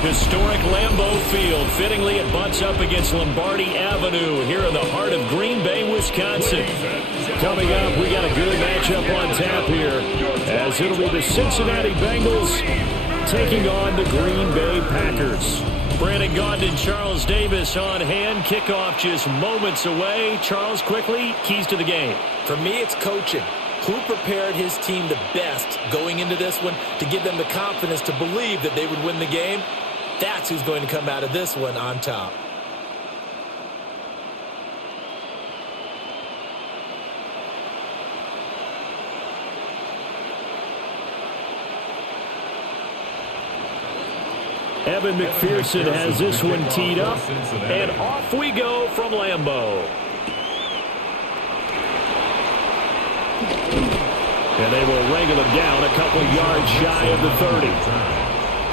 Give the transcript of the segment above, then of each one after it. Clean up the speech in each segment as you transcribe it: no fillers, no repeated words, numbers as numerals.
Historic Lambeau Field. Fittingly, it butts up against Lombardi Avenue here in the heart of Green Bay, Wisconsin. Coming up, we got a good matchup on tap here, as it'll be the Cincinnati Bengals taking on the Green Bay Packers. Brandon Gaudin and Charles Davis on hand. Kickoff just moments away. Charles, quickly, keys to the game. For me, it's coaching. Who prepared his team the best going into this one to give them the confidence to believe that they would win the game? That's who's going to come out of this one on top. Evan McPherson has this one teed up, and off we go from Lambeau. And they will wrangle him down a couple yards shy of the 30.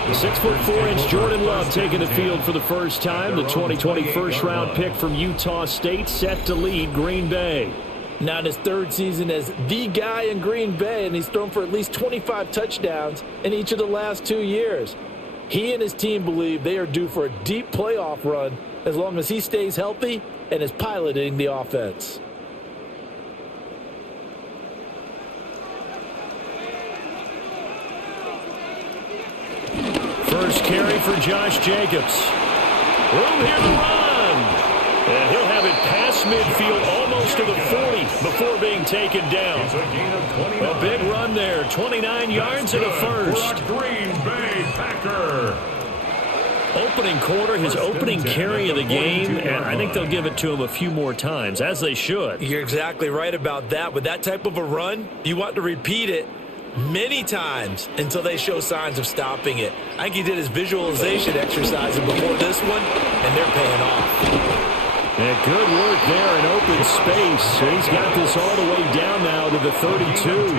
The 6'4" Jordan Love taking the field for the first time. The 2020 first-round pick from Utah State set to lead Green Bay. Now in his third season as the guy in Green Bay, and he's thrown for at least 25 touchdowns in each of the last 2 years. He and his team believe they are due for a deep playoff run as long as he stays healthy and is piloting the offense. First carry for Josh Jacobs. Room here to run. And he'll have it past midfield almost to the 40 before being taken down. A big run there. 29 yards and a first. Green Bay Packer. Opening quarter, his opening carry of the game, and I think they'll give it to him a few more times, as they should. You're exactly right about that. With that type of a run, you want to repeat it many times until they show signs of stopping it. I think he did his visualization exercises before this one, and they're paying off. And good work there in open space. He's got this all the way down now to the 32.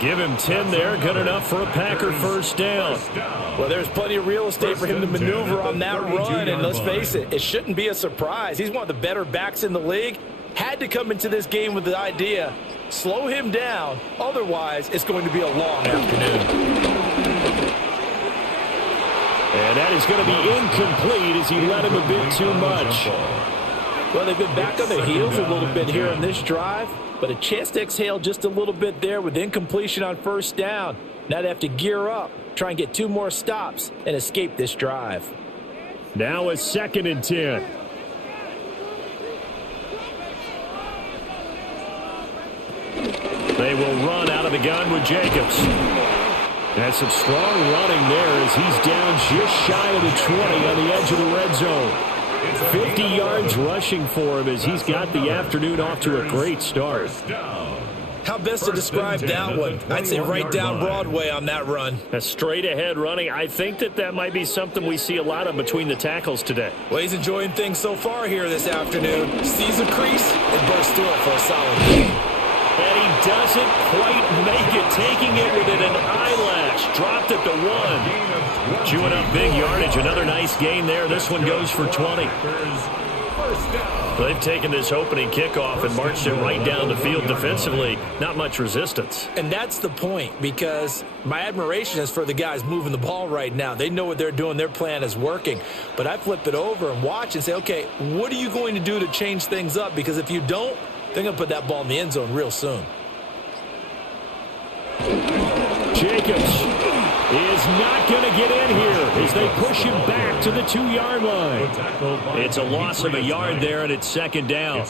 Give him 10 there. Good enough for a Packer first down. Well, there's plenty of real estate for him to maneuver on that run, and let's face it, it shouldn't be a surprise. He's one of the better backs in the league. Had to come into this game with the idea, slow him down, otherwise it's going to be a long afternoon. And that is going to be incomplete as he let him a bit too much. Well, they've been back on their heels a little bit here on this drive, but a chance to exhale just a little bit there with incompletion on first down. Now they have to gear up, try and get 2 more stops, and escape this drive. Now a 2nd and 10. They will run out of the gun with Jacobs. That's some strong running there as he's down just shy of the 20 on the edge of the red zone. 50 yards rushing for him as he's got the afternoon off to a great start. How best to describe that one? I'd say right down Broadway on that run. A straight ahead running. I think that might be something we see a lot of between the tackles today. Well, he's enjoying things so far here this afternoon. Sees a crease and bursts through it for a solid game. And he doesn't quite make it, taking it within an eyelash. Dropped at the 1. Chewing up big yardage. Another nice gain there. This one goes for 20. They've taken this opening kickoff and marched it right down the field defensively. Not much resistance. And that's the point, because my admiration is for the guys moving the ball right now. They know what they're doing. Their plan is working. But I flip it over and watch and say, okay, what are you going to do to change things up? Because if you don't, they're going to put that ball in the end zone real soon. Jacobs is not going to get in here as they push him back to the 2-yard line. It's a loss of a yard there, and it's 2nd down.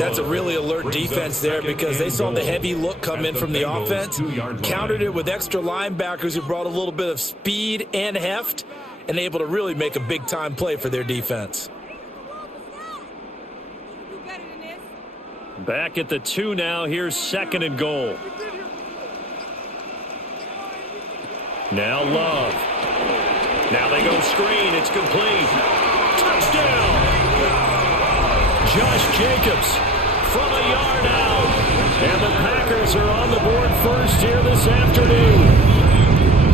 That's a really alert defense there because they saw the heavy look come in from the offense, countered it with extra linebackers who brought a little bit of speed and heft, and able to really make a big-time play for their defense. Back at the 2 now. Here's 2nd and goal. Now Love. Now they go screen. It's complete. Touchdown! Josh Jacobs from a yard out. And the Packers are on the board first here this afternoon.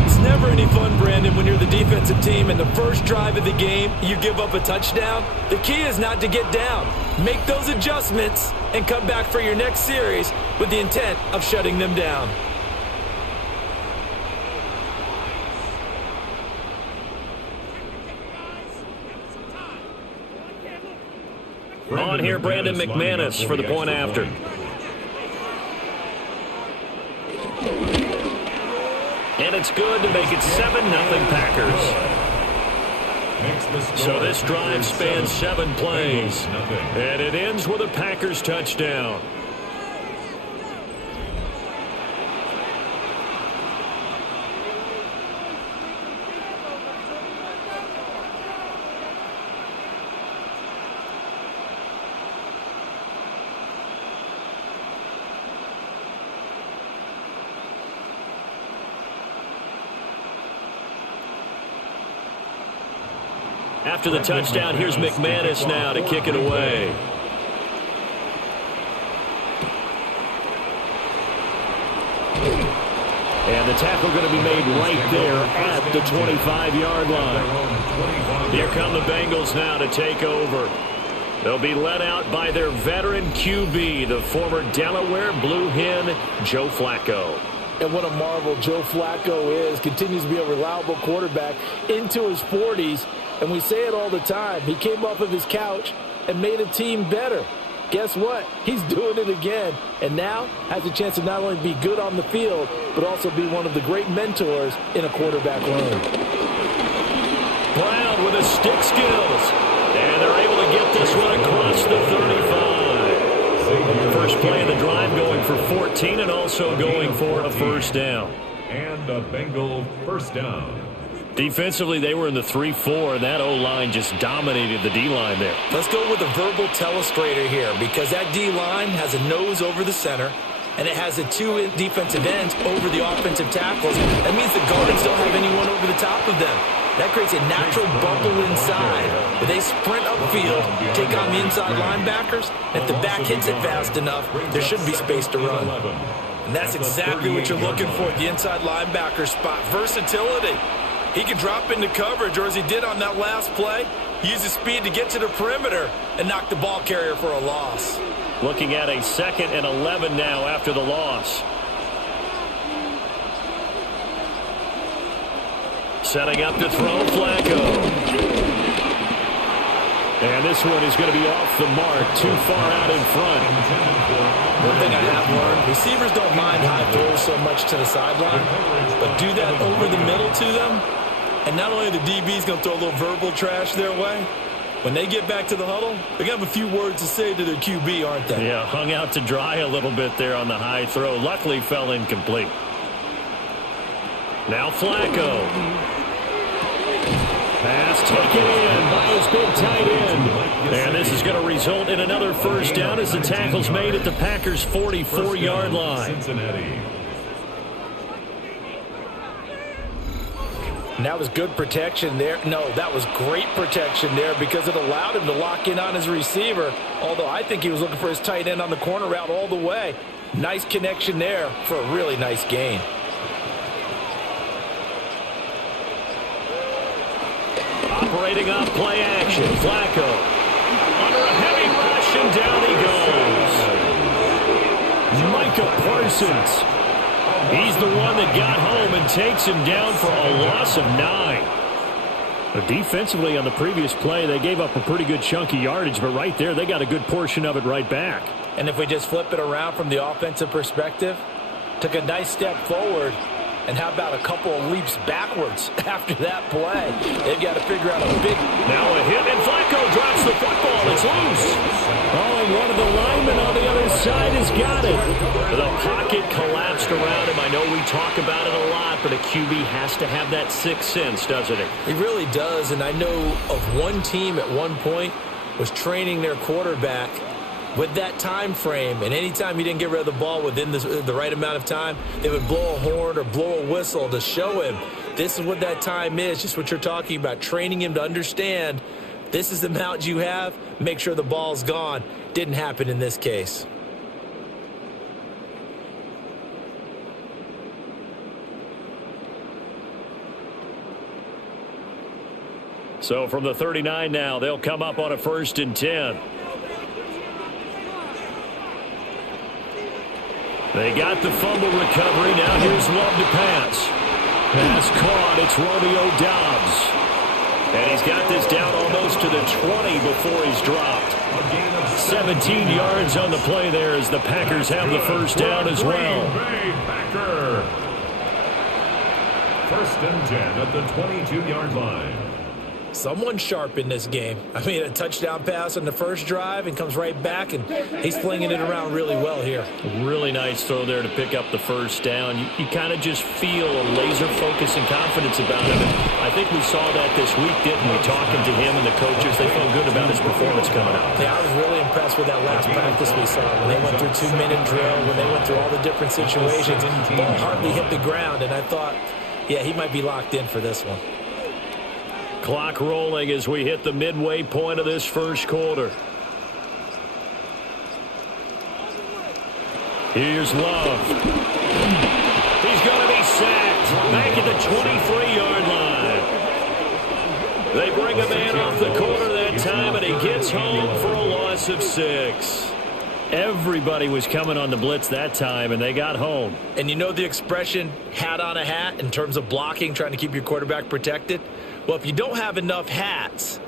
It's never any fun, Brandon, when you're the defensive team and the first drive of the game, you give up a touchdown. The key is not to get down. Make those adjustments and come back for your next series with the intent of shutting them down. On here, Brandon McManus for the point after. And it's good to make it 7-0 Packers. So this drive spans 7 plays. And it ends with a Packers touchdown. After the touchdown, here's McManus now to kick it away. And the tackle going to be made right there at the 25-yard line. Here come the Bengals now to take over. They'll be led out by their veteran QB, the former Delaware Blue Hen, Joe Flacco. And what a marvel Joe Flacco is. Continues to be a reliable quarterback into his 40s. And we say it all the time. He came off of his couch and made a team better. Guess what? He's doing it again. And now has a chance to not only be good on the field, but also be one of the great mentors in a quarterback room. Brown with his stick skills. And they're able to get this one across the 35. First play of the drive going for 14 and also going for a first down. And a Bengal first down. Defensively, they were in the 3-4, and that O-line just dominated the D-line there. Let's go with a verbal telestrator here because that D-line has a nose over the center, and it has the 2 defensive ends over the offensive tackles. That means the guards don't have anyone over the top of them. That creates a natural bubble inside where they sprint upfield, take on the inside linebackers. And if the back hits it fast enough, there should be space to run. And that's exactly what you're looking for at the inside linebacker spot. Versatility. He can drop into coverage, or as he did on that last play, use his speed to get to the perimeter and knock the ball carrier for a loss. Looking at a 2nd and 11 now after the loss. Setting up to throw, Flacco. And this one is going to be off the mark, too far out in front. One thing I have learned, receivers don't mind high throws so much to the sideline, but do that over the middle to them, and not only the DB's going to throw a little verbal trash their way, when they get back to the huddle, they're going to have a few words to say to their QB, aren't they? Yeah, hung out to dry a little bit there on the high throw. Luckily fell incomplete. Now Flacco. Pass taken in by his big tight end. And this is going to result in another first down as the tackle's made at the Packers' 44-yard line. Cincinnati. And that was good protection there. No, that was great protection there because it allowed him to lock in on his receiver, although I think he was looking for his tight end on the corner route all the way. Nice connection there for a really nice gain. Operating off play action, Flacco. Under a heavy rush, and down he goes. Micah Parsons. He's the one that got home and takes him down for a loss of 9. But defensively on the previous play, they gave up a pretty good chunk of yardage, but right there, they got a good portion of it right back. And if we just flip it around from the offensive perspective, took a nice step forward, and how about a couple of leaps backwards after that play? They've got to figure out a big... Now a hit, and Flacco drops the football. It's loose. Oh, and one of the linemen on the other side has got it. The pocket collapsed around him. I know we talk about it a lot, but a QB has to have that sixth sense, doesn't it? He really does, and I know of one team at one point was training their quarterback with that time frame, and anytime he didn't get rid of the ball within the right amount of time, they would blow a horn or blow a whistle to show him this is what that time is, just what you're talking about, training him to understand this is the amount you have, make sure the ball's gone. Didn't happen in this case. So from the 39 now, they'll come up on a 1st and 10. They got the fumble recovery. Now here's Love to pass. Pass caught. It's Romeo Doubs. And he's got this down almost to the 20 before he's dropped. A gain of 17 yards on the play there as the Packers have the first down as well. Green Bay Packer. First and 10 at the 22-yard line. Someone sharp in this game. I mean, a touchdown pass on the first drive and comes right back, and he's flinging it around really well here. Really nice throw there to pick up the first down. You kind of just feel a laser focus and confidence about him. And I think we saw that this week, didn't we? Talking to him and the coaches, they felt good about his performance coming out. Yeah, I was really impressed with that last practice we saw. When they went through 2-minute drill, when they went through all the different situations, the ball hardly hit the ground, and I thought, yeah, he might be locked in for this one. Clock rolling as we hit the midway point of this first quarter. Here's Love. He's going to be sacked back at the 23-yard line. They bring a man off the corner that time, and he gets home for a loss of 6. Everybody was coming on the blitz that time, and they got home. And you know the expression, hat on a hat, in terms of blocking, trying to keep your quarterback protected? Well, if you don't have enough hats,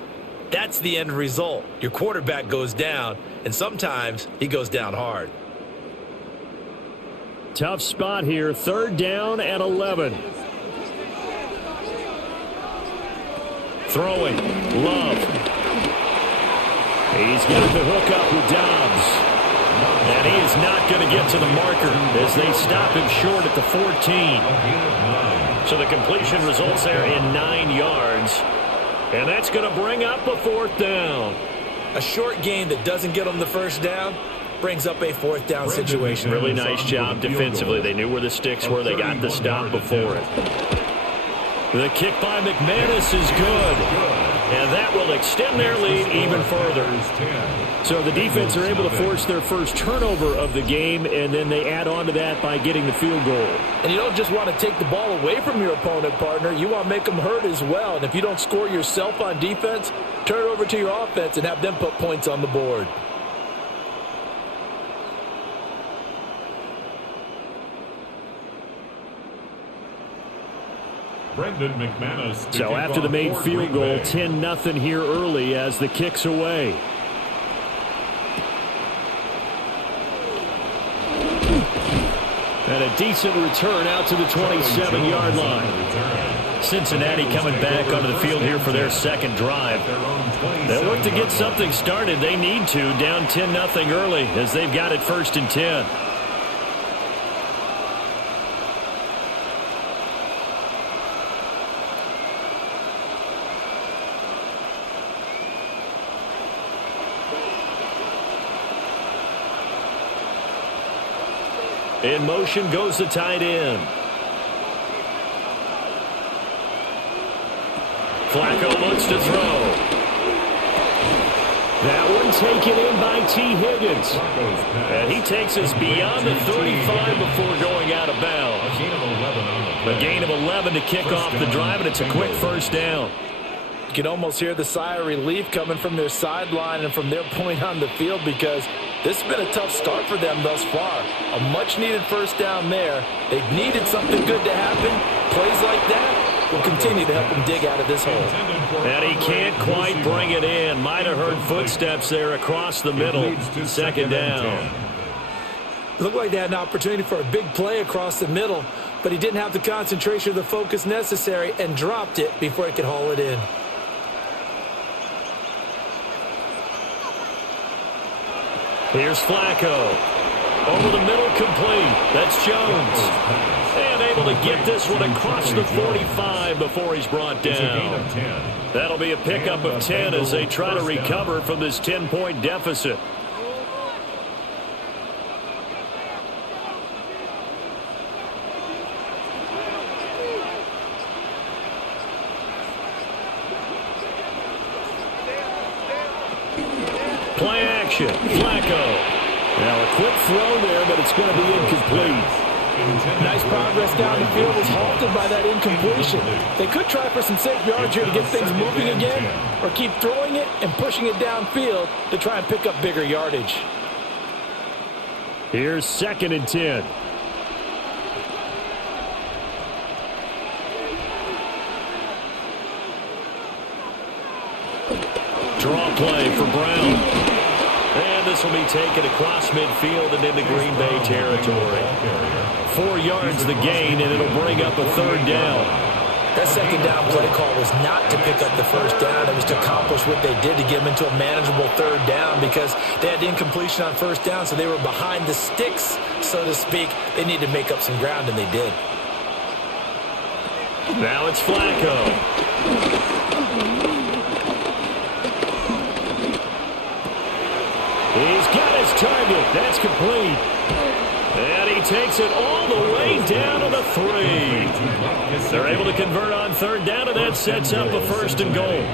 that's the end result. Your quarterback goes down, and sometimes he goes down hard. Tough spot here, 3rd down and 11. Throwing, Love. He's got the hook up with Dobbs. And he is not going to get to the marker as they stop him short at the 14. So the completion results there in 9 yards. And that's going to bring up a 4th down. A short gain that doesn't get them the first down brings up a 4th down situation. Really nice job defensively. They knew where the sticks were. They got the stop before it. The kick by McManus is good. And that will extend their lead even further. So the defense are able to force their first turnover of the game, and then they add on to that by getting the field goal. And you don't just want to take the ball away from your opponent, partner. You want to make them hurt as well. And if you don't score yourself on defense, turn it over to your offense and have them put points on the board. Brendan McManus. So after the made field goal, 10-0 here early as the kick's away. And a decent return out to the 27-yard line. Cincinnati coming back onto the field here for their second drive. They'll look to get something started. They need to, down 10-0 early as they've got it 1st and 10. In motion goes the tight end. Flacco looks to throw. That one taken in by T. Higgins. And he takes us beyond the 35 before going out of bounds. A gain of 11 to kick off the drive, and it's a quick first down. You can almost hear the sigh of relief coming from their sideline and from their point on the field, because this has been a tough start for them thus far. A much-needed first down there. They've needed something good to happen. Plays like that will continue to help them dig out of this hole. And he can't quite bring it in. Might have heard footsteps there across the middle. 2nd down. It looked like they had an opportunity for a big play across the middle, but he didn't have the concentration or the focus necessary and dropped it before he could haul it in. Here's Flacco. Over the middle, complete. That's Jones. And able to get this one across the 45 before he's brought down. That'll be a pickup of 10 as they try to recover from this 10-point deficit. Play action. Flacco. Now a quick throw there, but it's going to be incomplete. Nice progress down the field was halted by that incompletion. They could try for some safe yards here to get things moving again, or keep throwing it and pushing it downfield to try and pick up bigger yardage. Here's 2nd and 10. Draw play for Brown. And this will be taken across midfield and into Green Bay territory. 4 yards the gain, and it'll bring up a third down. That second down play call was not to pick up the first down. It was to accomplish what they did to get them into a manageable third down because they had incompletion on first down, so they were behind the sticks, so to speak. They needed to make up some ground, and they did. Now it's Flacco. He's got his target. That's complete. And he takes it all the way down to the 3. They're able to convert on third down, and that sets up a first and goal.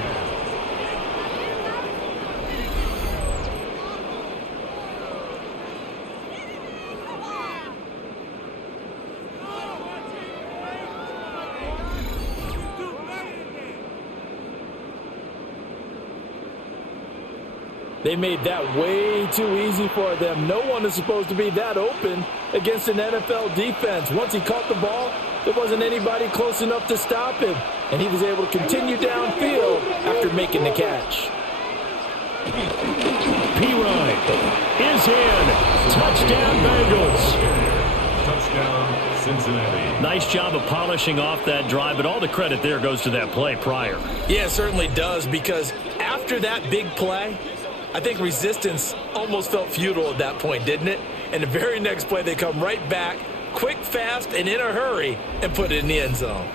They made that way too easy for them. No one is supposed to be that open against an NFL defense. Once he caught the ball, there wasn't anybody close enough to stop him. And he was able to continue downfield after making the catch. P-Ryan is in. Touchdown, Bengals. Touchdown, Cincinnati. Nice job of polishing off that drive, but all the credit there goes to that play prior. Yeah, it certainly does, because after that big play, I think resistance almost felt futile at that point, didn't it? And the very next play, they come right back, quick, fast, and in a hurry, and put it in the end zone.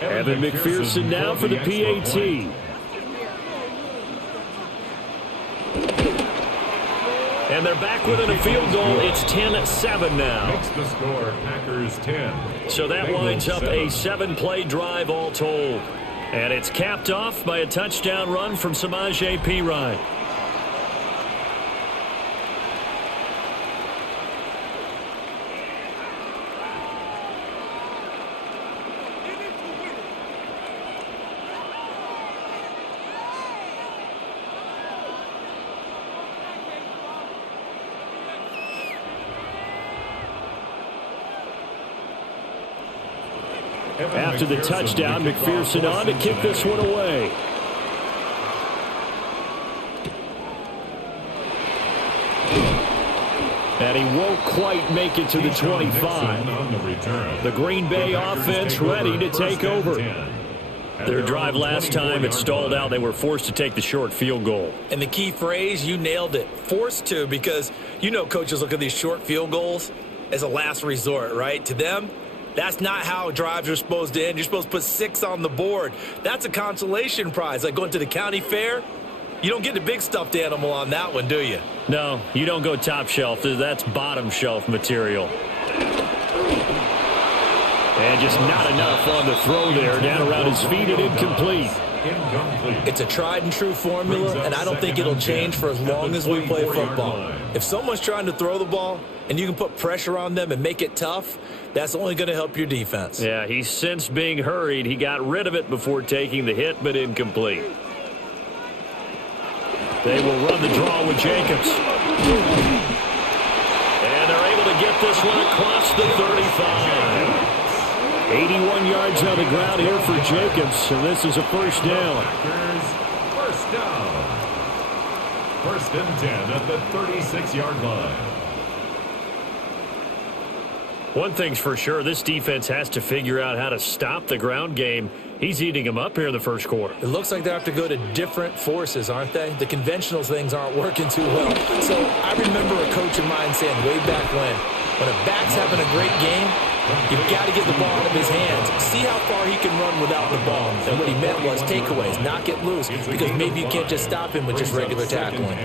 Evan McPherson now for the PAT. And they're back within a field goal. It's 10-7 now. Makes the score, Packers 10. So that winds up a 7-play drive all told. And it's capped off by a touchdown run from Samaje Perine. After the touchdown, McPherson on to kick this one away. And he won't quite make it to the 25. The Green Bay offense ready to take over. Their drive last time, it stalled out. They were forced to take the short field goal. And the key phrase, you nailed it, forced to, because you know coaches look at these short field goals as a last resort, right? To them, that's not how drives are supposed to end. You're supposed to put 6 on the board. That's a consolation prize. Like going to the county fair, you don't get the big stuffed animal on that one, do you? No, you don't go top shelf. That's bottom shelf material. And just not enough on the throw there. Down around his feet and incomplete. It's a tried and true formula, and I don't think it'll change for as long as we play football. If someone's trying to throw the ball and you can put pressure on them and make it tough, that's only going to help your defense. Yeah, he's since being hurried. He got rid of it before taking the hit, but incomplete. They will run the draw with Jacobs. And they're able to get this one across the 35. 81 yards on the ground here for Jacobs, and this is a first down. First down. First and 10 at the 36-yard line. One thing's for sure, this defense has to figure out how to stop the ground game. He's eating them up here in the first quarter. It looks like they have to go to different forces, aren't they? The conventional things aren't working too well. So I remember a coach of mine saying way back when a back's having a great game, you've got to get the ball out of his hands. See how far he can run without the ball. And what he meant was takeaways, knock it loose, because maybe you can't just stop him with just regular tackling.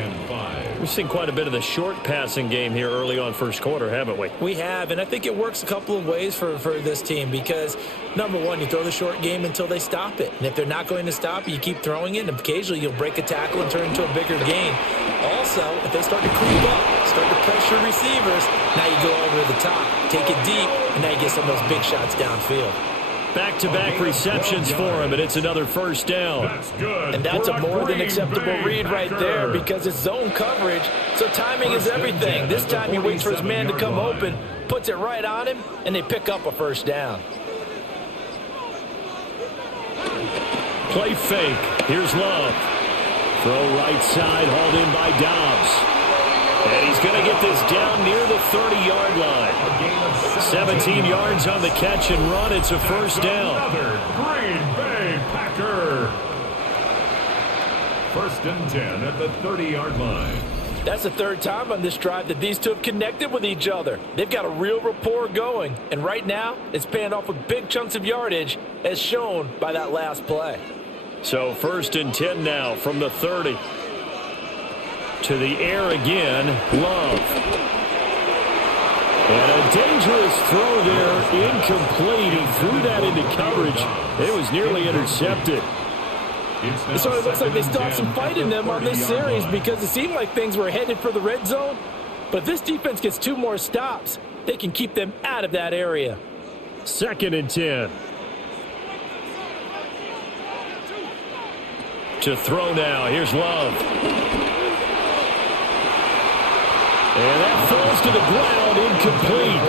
We've seen quite a bit of the short passing game here early on first quarter, haven't we? We have, and I think it works a couple of ways for this team because, number one, you throw the short game until they stop it. And if they're not going to stop it, you keep throwing it, and occasionally you'll break a tackle and turn into a bigger gain. Also, if they start to creep up, start to pressure receivers, now you go over the top, take it deep, and now you get some of those big shots downfield. Back-to-back receptions for him, and it's another first down. That's good. And that's a more than acceptable read right there because it's zone coverage, so timing is everything. This time he waits for his man to come open, puts it right on him, and they pick up a first down. Play fake. Here's Love. Throw right side, hauled in by Dobbs. And he's going to get this down near the 30-yard line. 17 yards on the catch and run. It's a first down. Another Green Bay Packer. First and 10 at the 30-yard line. That's the third time on this drive that these two have connected with each other. They've got a real rapport going. And right now, it's paying off with big chunks of yardage, as shown by that last play. So first and 10 now from the 30. To the air again, Love. And a dangerous throw there, incomplete. He threw that into coverage. It was nearly intercepted. It sort of looks like they still have some fight in them on this series because it seemed like things were headed for the red zone. But if this defense gets 2 more stops, they can keep them out of that area. Second and 10. To throw now, here's Love. And that falls to the ground, incomplete.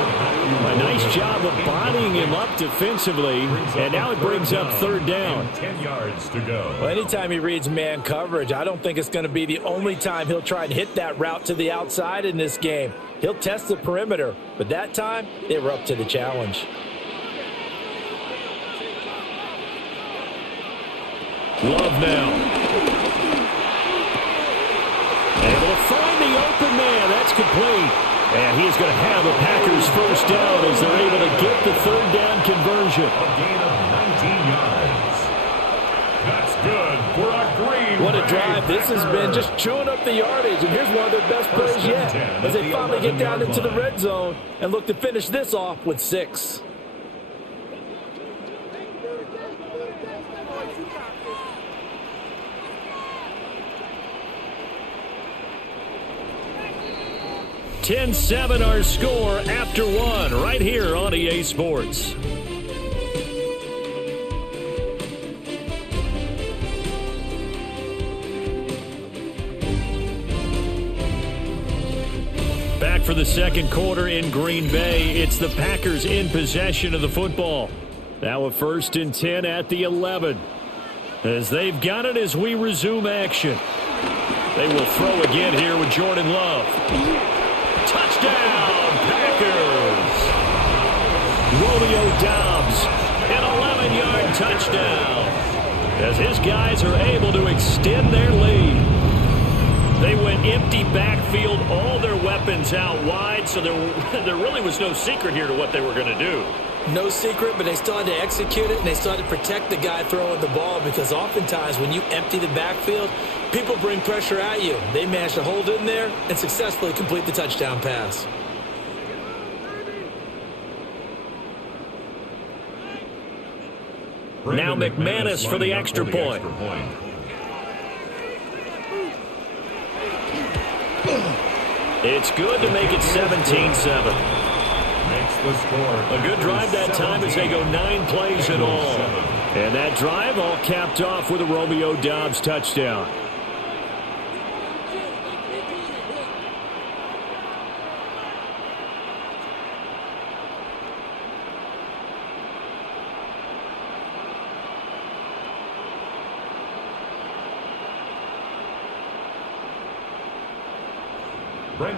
A nice job of bodying him up defensively, and now it brings up third down. 10 yards to go. Well, anytime he reads man coverage, I don't think it's going to be the only time he'll try and hit that route to the outside in this game. He'll test the perimeter, but that time, they were up to the challenge. Love now. Able to find the open man. That's complete. And he is going to have a Packers first down as they're able to get the third down conversion. A gain of 19 yards. That's good for a Green What a Bay drive this has been, Packer. just chewing up the yardage. And here's one of their best plays yet as they finally get down into the red zone and look to finish this off with 6. $10-7 our score after 1 right here on EA Sports. Back for the second quarter in Green Bay. It's the Packers in possession of the football. Now a first and 10 at the 11. As they've got it as we resume action. They will throw again here with Jordan Love. Touchdown, Packers! Romeo Dobbs, an 11-yard touchdown. As his guys are able to extend their lead. They went empty backfield, all their weapons out wide, so there really was no secret here to what they were going to do. No secret, but they still had to execute it, and they still had to protect the guy throwing the ball because oftentimes when you empty the backfield, people bring pressure at you. They managed to hold in there and successfully complete the touchdown pass. Now McManus for the extra point. It's good to make it 17-7. A good drive that time as they go 9 plays in all. And that drive all capped off with a Romeo Dobbs touchdown.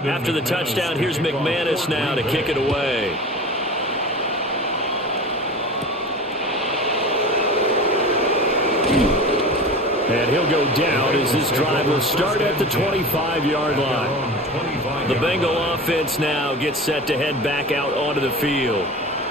After the touchdown, here's McManus now to kick it away. And he'll go down as this drive will start at the 25-yard line. The Bengal offense now gets set to head back out onto the field.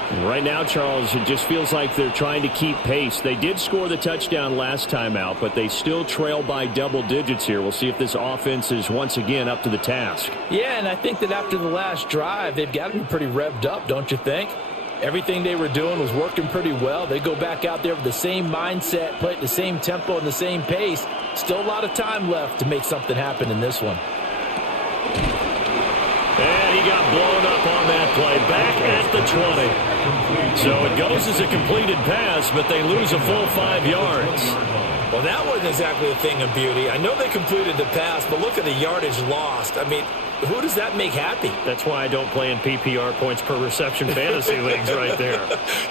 And right now, Charles, it just feels like they're trying to keep pace. They did score the touchdown last time out, but they still trail by double digits here. We'll see if this offense is once again up to the task. Yeah, and I think that after the last drive, they've got to be pretty revved up, don't you think? Everything they were doing was working pretty well. They go back out there with the same mindset, play at the same tempo and the same pace. Still a lot of time left to make something happen in this one. And he got blown up on that play back at the 20. So it goes as a completed pass, but they lose a full 5 yards. Well, that wasn't exactly a thing of beauty. I know they completed the pass, but look at the yardage lost. I mean, who does that make happy? That's why I don't play in PPR points per reception fantasy leagues right there.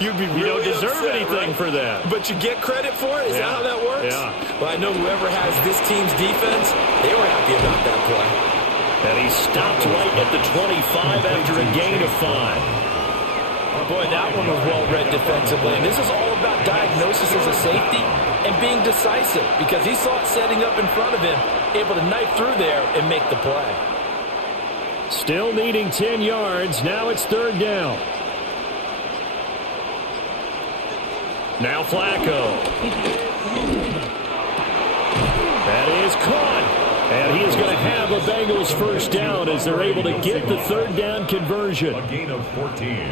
You'd be really You don't deserve upset, anything right? for that. But you get credit for it? Is that how that works? Yeah. Well, I know whoever has this team's defense, they were happy about that play. And he stopped right at the 25 after a gain of 5. Boy, that one was well-read defensively. And this is all about diagnosis as a safety and being decisive because he saw it setting up in front of him, able to knife through there and make the play. Still needing 10 yards. Now it's 3rd down. Now Flacco. That is caught. And he is going to have a Bengals first down as they're able to get the 3rd down conversion. A gain of 14.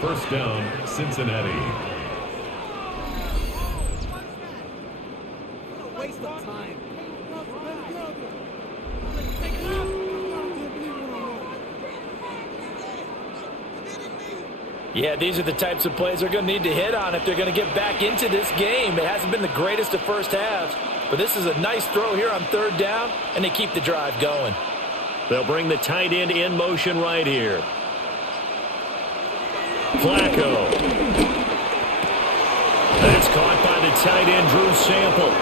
First down, Cincinnati. Waste of time. Yeah, these are the types of plays they're going to need to hit on if they're going to get back into this game. It hasn't been the greatest of first halves, but this is a nice throw here on 3rd down, and they keep the drive going. They'll bring the tight end in motion right here. Flacco. That's caught by the tight end, Drew Sample.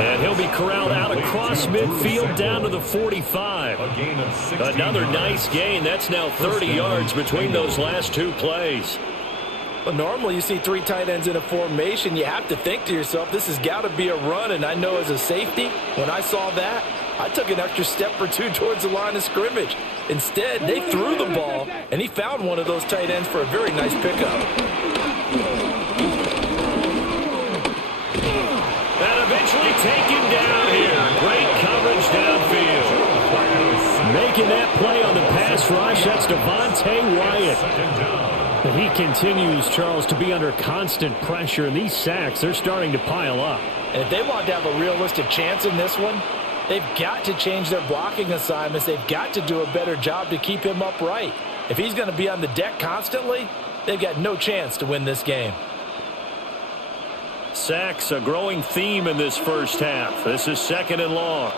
And he'll be corralled out across midfield down to the 45. Another nice gain. That's now 30 yards between those last 2 plays. Well, normally you see 3 tight ends in a formation. You have to think to yourself, this has got to be a run. And I know as a safety, when I saw that, I took an extra step or 2 towards the line of scrimmage. Instead, they threw the ball, and he found one of those tight ends for a very nice pickup. And eventually taken down here. Great coverage downfield. Making that play on the pass rush, that's Devontae Wyatt. And he continues, Charles, to be under constant pressure, and these sacks, they're starting to pile up. And if they want to have a realistic chance in this one, they've got to change their blocking assignments. They've got to do a better job to keep him upright. If he's going to be on the deck constantly, they've got no chance to win this game. Sacks, a growing theme in this first half. This is 2nd and long.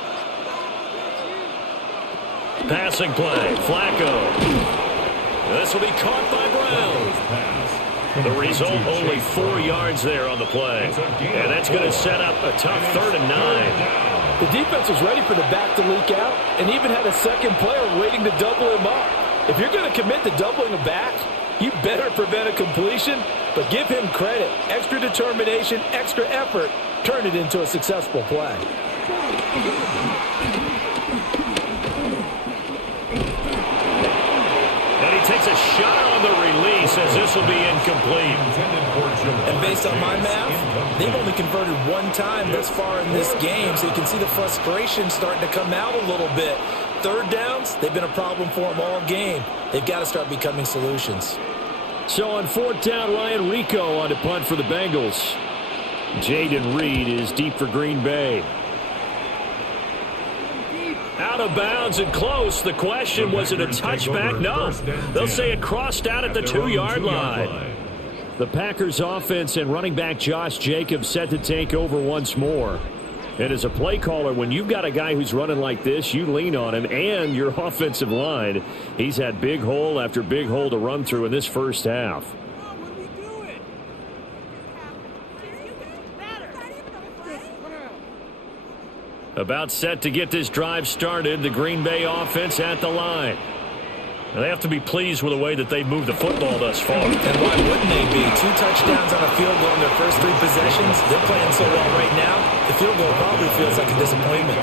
Passing play, Flacco. This will be caught by Brown. The result, only 4 yards there on the play. And that's going to set up a tough 3rd and 9. The defense was ready for the back to leak out and even had a second player waiting to double him up. If you're going to commit to doubling a back, you better prevent a completion, but give him credit. Extra determination, extra effort, turn it into a successful play. And he takes a shot on the release as this will be incomplete. And based on my math, they've only converted 1 time thus far in this game, so you can see the frustration starting to come out a little bit. 3rd downs, they've been a problem for them all game. They've got to start becoming solutions. So on 4th down, Ryan Rico on to punt for the Bengals. Jaden Reed is deep for Green Bay. Out of bounds and close. The question, was it a touchback? No. They'll say it crossed out at the 2-yard line. The Packers offense and running back Josh Jacobs set to take over once more. And as a play caller, when you've got a guy who's running like this, you lean on him and your offensive line. He's had big hole after big hole to run through in this first half. About set to get this drive started, the Green Bay offense at the line. Now they have to be pleased with the way that they've moved the football thus far. And why wouldn't they be? 2 touchdowns on a field goal in their first 3 possessions. They're playing so well right now, the field goal probably feels like a disappointment.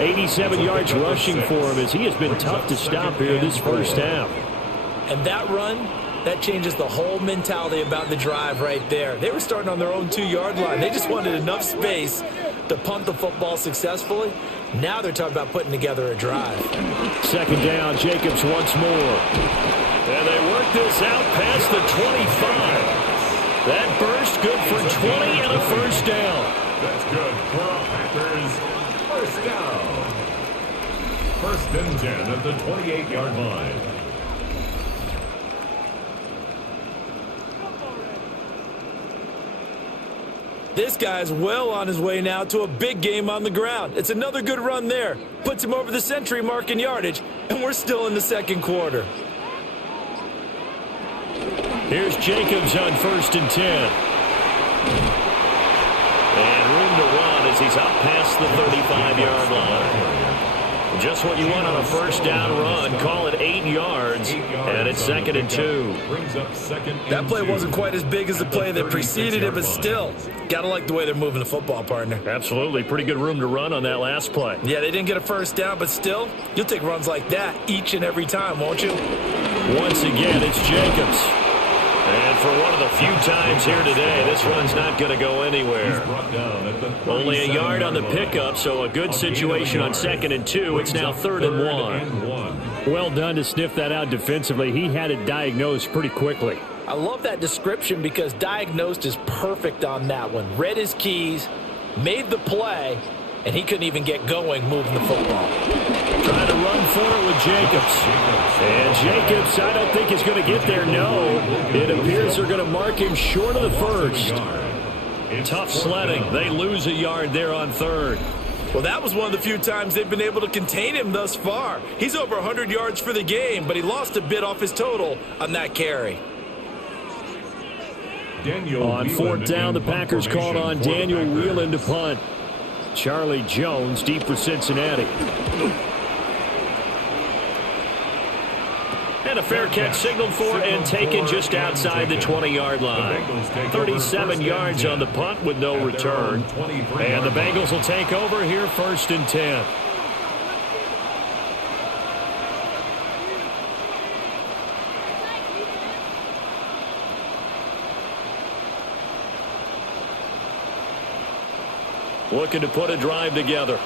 87 yards rushing for him as he has been tough to stop here this first half. And that run, that changes the whole mentality about the drive right there. They were starting on their own 2-yard line. They just wanted enough space to punt the football successfully. Now they're talking about putting together a drive. 2nd down, Jacobs once more. And they work this out past the 25. That burst good for 20 and a first down. That's good for a Packers first down. 1st and 10 at the 28-yard line. This guy's well on his way now to a big game on the ground. It's another good run there. Puts him over the century mark in yardage, and we're still in the second quarter. Here's Jacobs on 1st and 10. And room to run as he's up past the 35-yard line. Just what you want on a first down run. Call it 8 yards, and it's 2nd and 2. That play wasn't quite as big as the play that preceded it, but still, gotta like the way they're moving the football, partner. Absolutely. Pretty good room to run on that last play. Yeah, they didn't get a first down, but still, you'll take runs like that each and every time, won't you? Once again, it's Jacobs. And for one of the few times here today, this run's not going to go anywhere. Only a yard on the pickup, so a good situation on 2nd and 2. It's now 3rd and 1. Well done to sniff that out defensively. He had it diagnosed pretty quickly. I love that description because diagnosed is perfect on that one. Read his keys, made the play, and he couldn't even get going moving the football. Trying to run for it with Jacobs. And Jacobs, I don't think is going to get there, no. It appears they're going to mark him short of the first. Tough sledding. They lose a yard there on 3rd. Well, that was one of the few times they've been able to contain him thus far. He's over 100 yards for the game, but he lost a bit off his total on that carry. On 4th down, the Packers called on Daniel Whelan to punt. Charlie Jones deep for Cincinnati. And a fair catch signaled for and taken just outside the 20-yard line. 37 yards on the punt with no return. And the Bengals will take over here 1st and 10. Looking to put a drive together.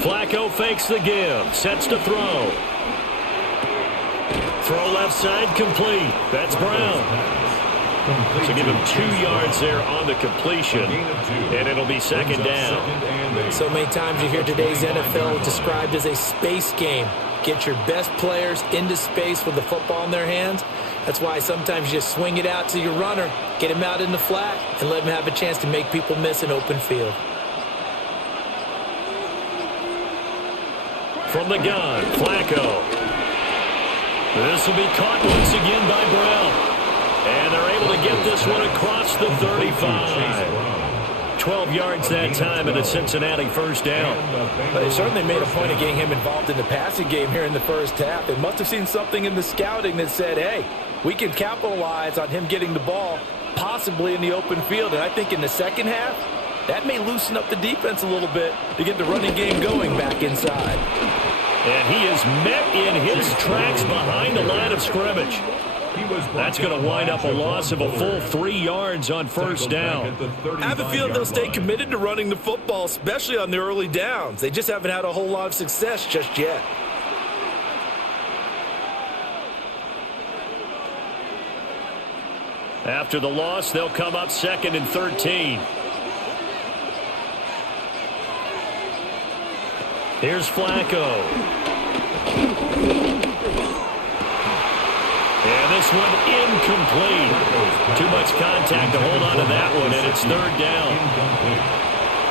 Flacco fakes the give, sets to throw. Throw left side, complete. That's Brown. So give him 2 yards there on the completion, and it'll be 2nd down. So many times you hear today's NFL described as a space game. Get your best players into space with the football in their hands. That's why sometimes you just swing it out to your runner, get him out in the flat, and let him have a chance to make people miss an open field. From the gun, Flacco. This will be caught once again by Brown. And they're able to get this one across the 35. 12 yards that time and a Cincinnati first down. But they certainly made a point of getting him involved in the passing game here in the first half. They must have seen something in the scouting that said, hey, we can capitalize on him getting the ball possibly in the open field. And I think in the second half, that may loosen up the defense a little bit to get the running game going back inside. And he is met in his tracks behind the line of scrimmage. That's going to wind up a loss of a full 3 yards on first down. I have a feeling they'll stay committed to running the football, especially on the early downs. They just haven't had a whole lot of success just yet. After the loss, they'll come up 2nd and 13. Here's Flacco. And this one incomplete. Too much contact to hold on to that one, and it's 3rd down.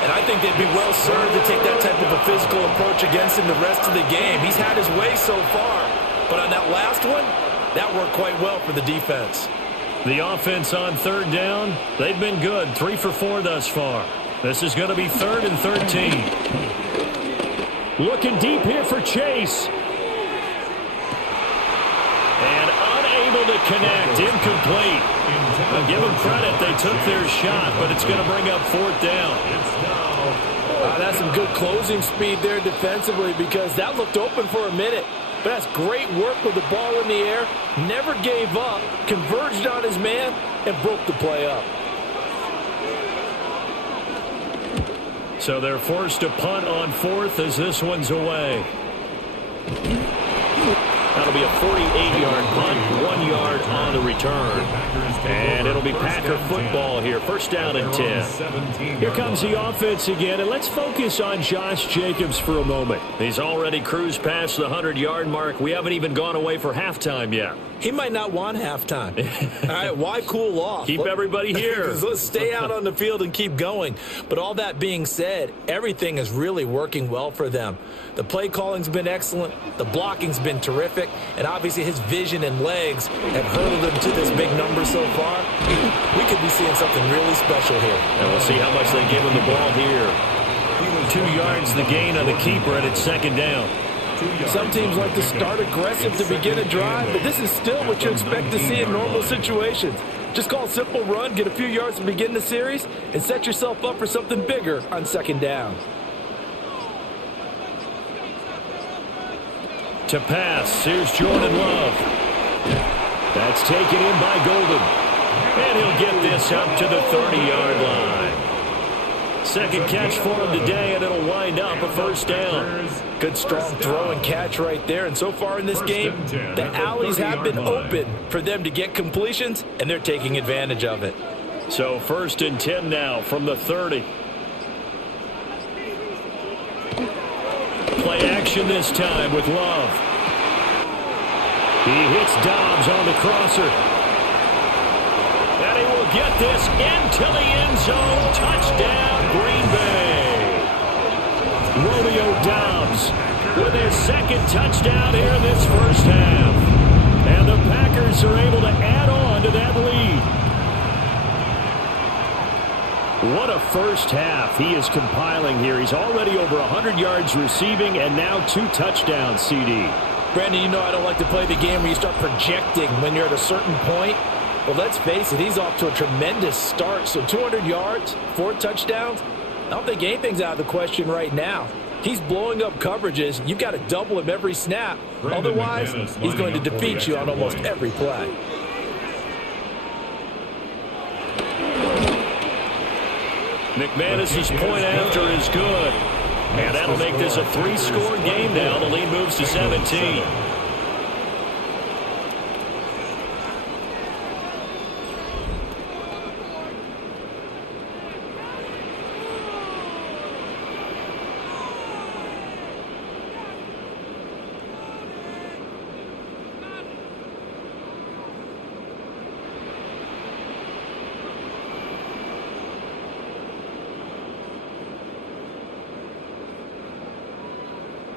And I think they'd be well served to take that type of a physical approach against him the rest of the game. He's had his way so far, but on that last one, that worked quite well for the defense. The offense on 3rd down, they've been good. 3 for 4 thus far. This is going to be 3rd and 13. Looking deep here for Chase. And unable to connect. Incomplete. I'll give them credit. They took their shot, but it's going to bring up 4th down. That's some good closing speed there defensively because that looked open for a minute. But that's great work with the ball in the air. Never gave up. Converged on his man and broke the play up. So they're forced to punt on 4th as this one's away. That'll be a 48-yard punt, 1 yard on the return. And it'll be Packer football here, first down and 10. Here comes the offense again, and let's focus on Josh Jacobs for a moment. He's already cruised past the 100-yard mark. We haven't even gone away for halftime yet. He might not want halftime. All right, why cool off? Keep everybody here. Let's stay out on the field and keep going. But all that being said, everything is really working well for them. The play calling's been excellent. The blocking's been terrific. And obviously his vision and legs have hurtled him to this big number so far. We could be seeing something really special here. And we'll see how much they give him the ball here. 2 yards the gain on the keeper, and it's second down. Some teams like to start aggressive to begin a drive, but this is still what you expect to see in normal situations. Just call a simple run, get a few yards to begin the series, and set yourself up for something bigger on second down. To pass, here's Jordan Love. That's taken in by Golden. And he'll get this up to the 30-yard line. Second catch for him today, and it'll wind up a first down. Good strong throw and catch right there. And so far in this game, the alleys have been open for them to get completions, and they're taking advantage of it. So 1st and 10 now from the 30. Play action this time with Love. He hits Dobbs on the crosser. And he will get this into the end zone. Touchdown, Green Bay. Romeo Dobbs with his second touchdown here in this first half. And the Packers are able to add on to that lead. What a first half he is compiling here. He's already over 100 yards receiving and now 2 touchdowns, CD. Brandon, you know I don't like to play the game where you start projecting when you're at a certain point. Well, let's face it, he's off to a tremendous start. So 200 yards, 4 touchdowns. I don't think anything's out of the question right now. He's blowing up coverages. You've got to double him every snap. Otherwise, he's going to defeat you on almost every play. McManus's point after is good. And that'll make this a 3-score game now. The lead moves to 17.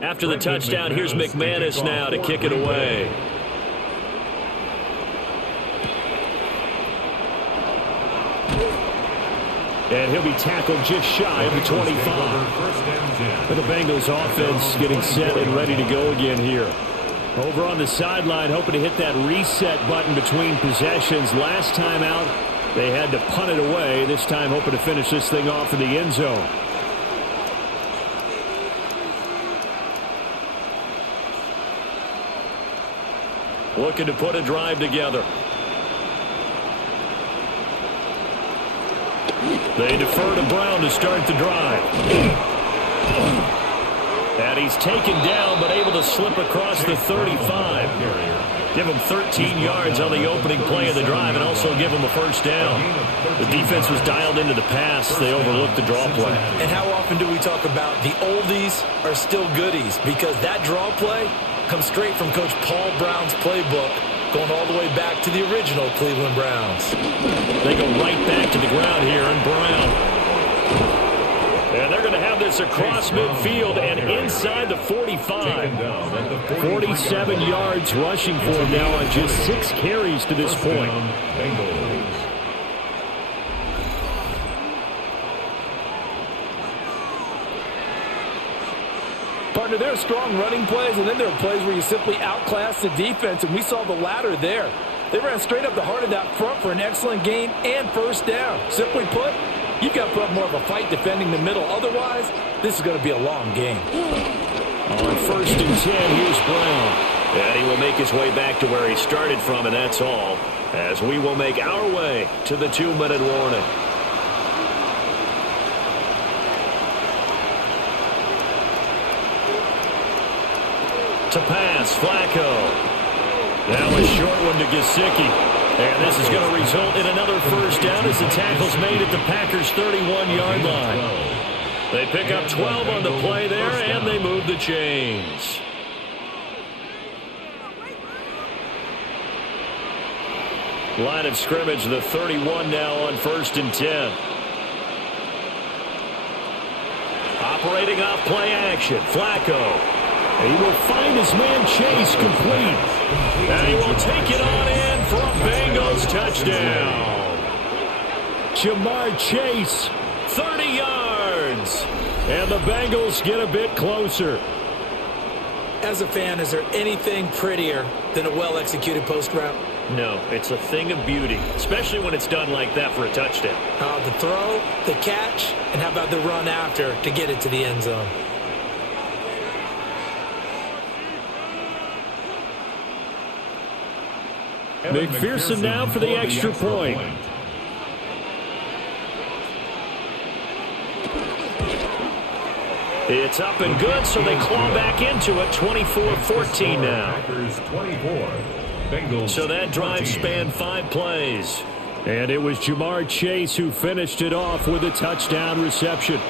After the touchdown, here's McManus now to kick it away. And he'll be tackled just shy of the 25. For the Bengals offense getting set and ready to go again here. Over on the sideline, hoping to hit that reset button between possessions. Last time out, they had to punt it away. This time hoping to finish this thing off in the end zone. Looking to put a drive together. They defer to Brown to start the drive. And he's taken down but able to slip across the 35. Give him 13 yards on the opening play of the drive and also give him a first down. The defense was dialed into the pass. They overlooked the draw play. And how often do we talk about the oldies are still goodies? Because that draw play comes straight from Coach Paul Brown's playbook, going all the way back to the original Cleveland Browns. They go right back to the ground here, and Brown. And they're going to have this across midfield and inside the 45. 47 yards rushing for him now on just 6 carries to this point. Partner, there are strong running plays, and then there are plays where you simply outclass the defense, and we saw the latter there. They ran straight up the heart of that front for an excellent gain and first down. Simply put, you've got to put up more of a fight defending the middle. Otherwise, this is going to be a long game. On 1st and 10, here's Brown. And he will make his way back to where he started from, and that's all, as we will make our way to the 2-minute warning. To pass, Flacco. Now a short one to Gesicki. And this is going to result in another first down as the tackle's made at the Packers' 31-yard line. They pick up 12 on the play there, and they move the chains. Line of scrimmage, the 31 now on 1st and 10. Operating off play action, Flacco. He will find his man Chase complete. And he will take it on in for a Bengals touchdown. Jamar Chase, 30 yards. And the Bengals get a bit closer. As a fan, is there anything prettier than a well-executed post route? No, it's a thing of beauty, especially when it's done like that for a touchdown. The throw, the catch, and how about the run after to get it to the end zone? McPherson now for the extra point. It's up and good, so they claw back into it. 24-14 now. So that drive spanned 5 plays. And it was Jamar Chase who finished it off with a touchdown reception.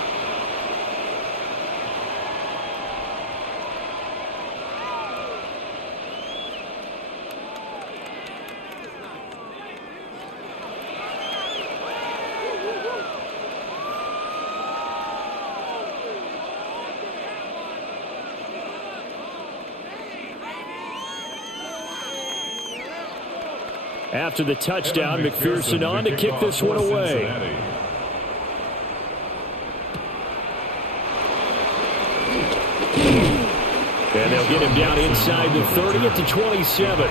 After the touchdown, McPherson on to kick this one away. And they'll get him down inside the 30 at the 27.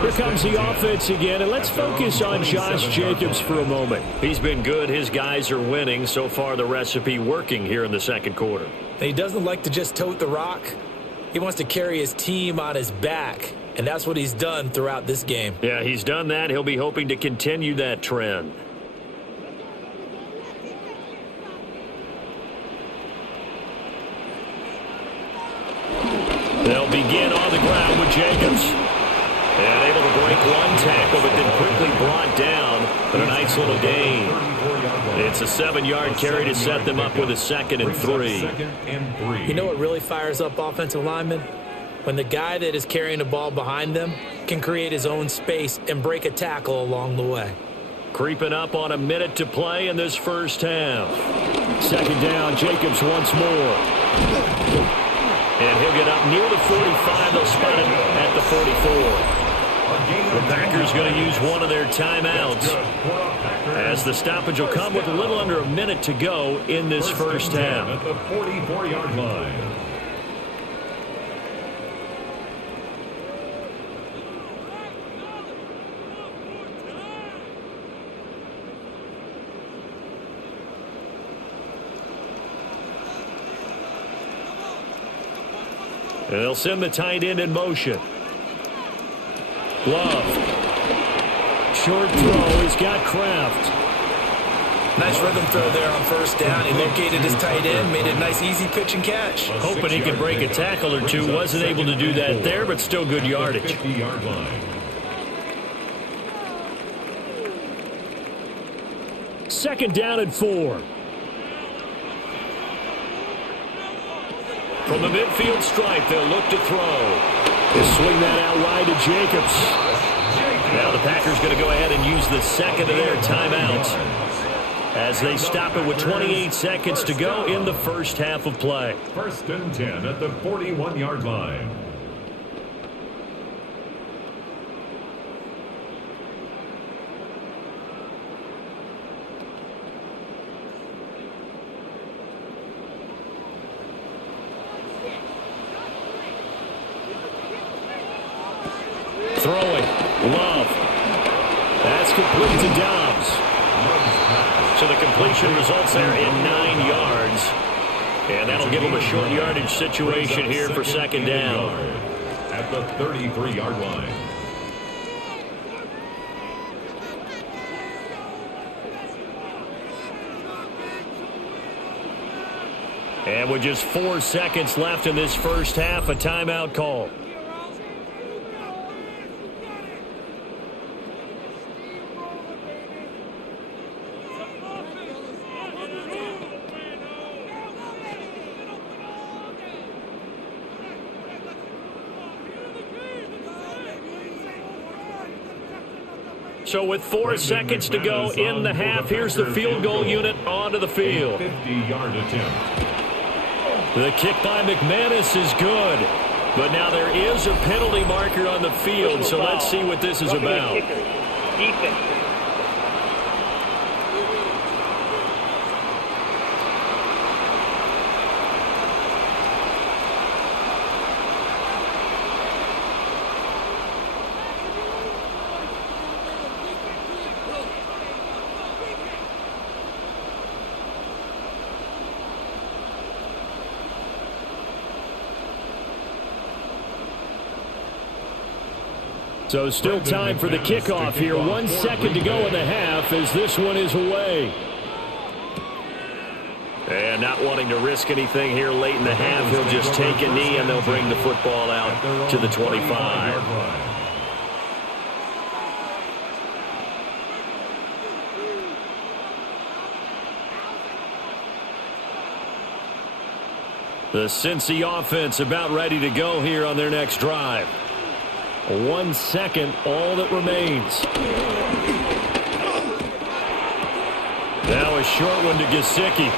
Here comes the offense again, and let's focus on Josh Jacobs for a moment. He's been good. His guys are winning. So far, the recipe working here in the second quarter. He doesn't like to just tote the rock. He wants to carry his team on his back. And that's what he's done throughout this game. Yeah, he's done that. He'll be hoping to continue that trend. They'll begin on the ground with Jacobs. And able to break one tackle, but then quickly brought down. But a nice little gain. It's a 7-yard carry to set them up with a 2nd and 3. You know what really fires up offensive linemen? When the guy that is carrying the ball behind them can create his own space and break a tackle along the way. Creeping up on a minute to play in this first half. 2nd down, Jacobs once more. And he'll get up near the 45. They'll spot it at the 44. The Packers going to use one of their timeouts, as the stoppage will come with a little under a minute to go in this first half. At the 44-yard line. And they'll send the tight end in motion. Love. Short throw. He's got Kraft. Nice rhythm throw there on 1st down. He located his tight end, made a nice easy pitch and catch. Hoping he could break a tackle or two. Wasn't able to do that there, but still good yardage. 50-yard line. 2nd down and 4. From the midfield stripe, they'll look to throw. They'll swing that out wide to Jacobs. Now the Packers going to go ahead and use the 2nd of their timeouts as they stop it with 28 seconds to go in the first half of play. 1st and 10 at the 41-yard line. Throwing. Love. That's complete to Dobbs. So the completion results there in 9 yards. And that'll give them a short yardage situation here for 2nd down. At the 33-yard line. And with just 4 seconds left in this first half, a timeout call. So with 4 seconds to go in the half, here's the field goal unit onto the field. 50-yard attempt. The kick by McManus is good. But now there is a penalty marker on the field, so let's see what this is about. Defense. So still time for the kickoff here. 1 second to go in the half as this one is away. And not wanting to risk anything here late in the half, he'll just take a knee and they'll bring the football out to the 25. The Cincy offense about ready to go here on their next drive. 1 second, all that remains. Now a short one to Gesicki.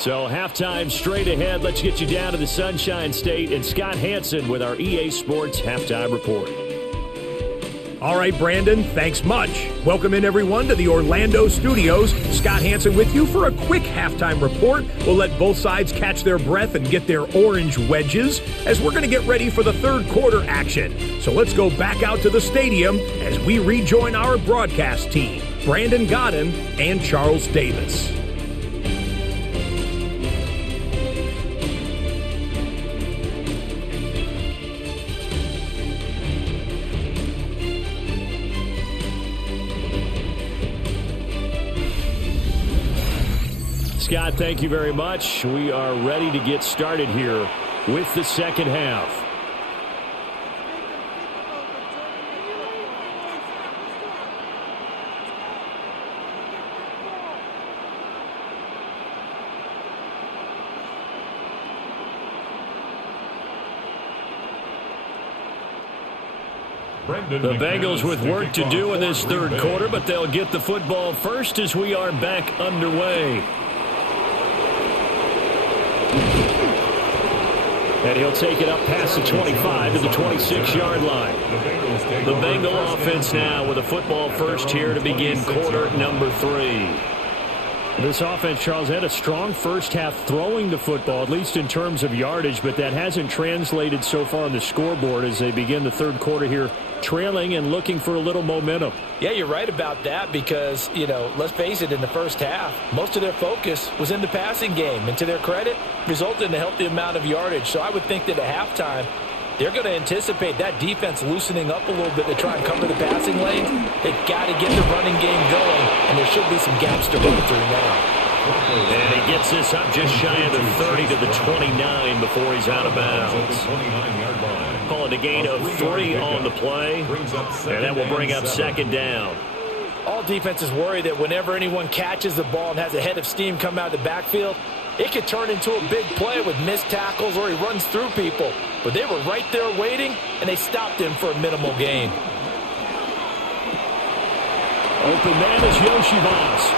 So halftime straight ahead. Let's get you down to the Sunshine State and Scott Hansen with our EA Sports Halftime Report. All right, Brandon, thanks much. Welcome in, everyone, to the Orlando studios. Scott Hansen with you for a quick halftime report. We'll let both sides catch their breath and get their orange wedges as we're going to get ready for the third quarter action. So let's go back out to the stadium as we rejoin our broadcast team, Brandon Godden and Charles Davis. Scott, thank you very much. We are ready to get started here with the second half. The Bengals with work to do in this third quarter, but they'll get the football first as we are back underway. And he'll take it up past the 25 to the 26-yard line. The Bengal offense now with a football first here to begin quarter number 3. This offense, Charles, had a strong first half throwing the football, at least in terms of yardage, but that hasn't translated so far on the scoreboard as they begin the third quarter here, trailing and looking for a little momentum. Yeah, you're right about that because, let's face it, in the first half, most of their focus was in the passing game. And to their credit, resulted in a healthy amount of yardage. So I would think that at halftime, they're going to anticipate that defense loosening up a little bit to try and cover the passing lanes. They've got to get the running game going, and there should be some gaps to run through now. And he gets this up just shy of the 30 to the 29 before he's out of bounds. Calling a gain of 3 on the play, and that will bring up second down. All defenses worry that whenever anyone catches the ball and has a head of steam come out of the backfield, it could turn into a big play with missed tackles or he runs through people. But they were right there waiting, and they stopped him for a minimal gain. Open man is Yoshivas.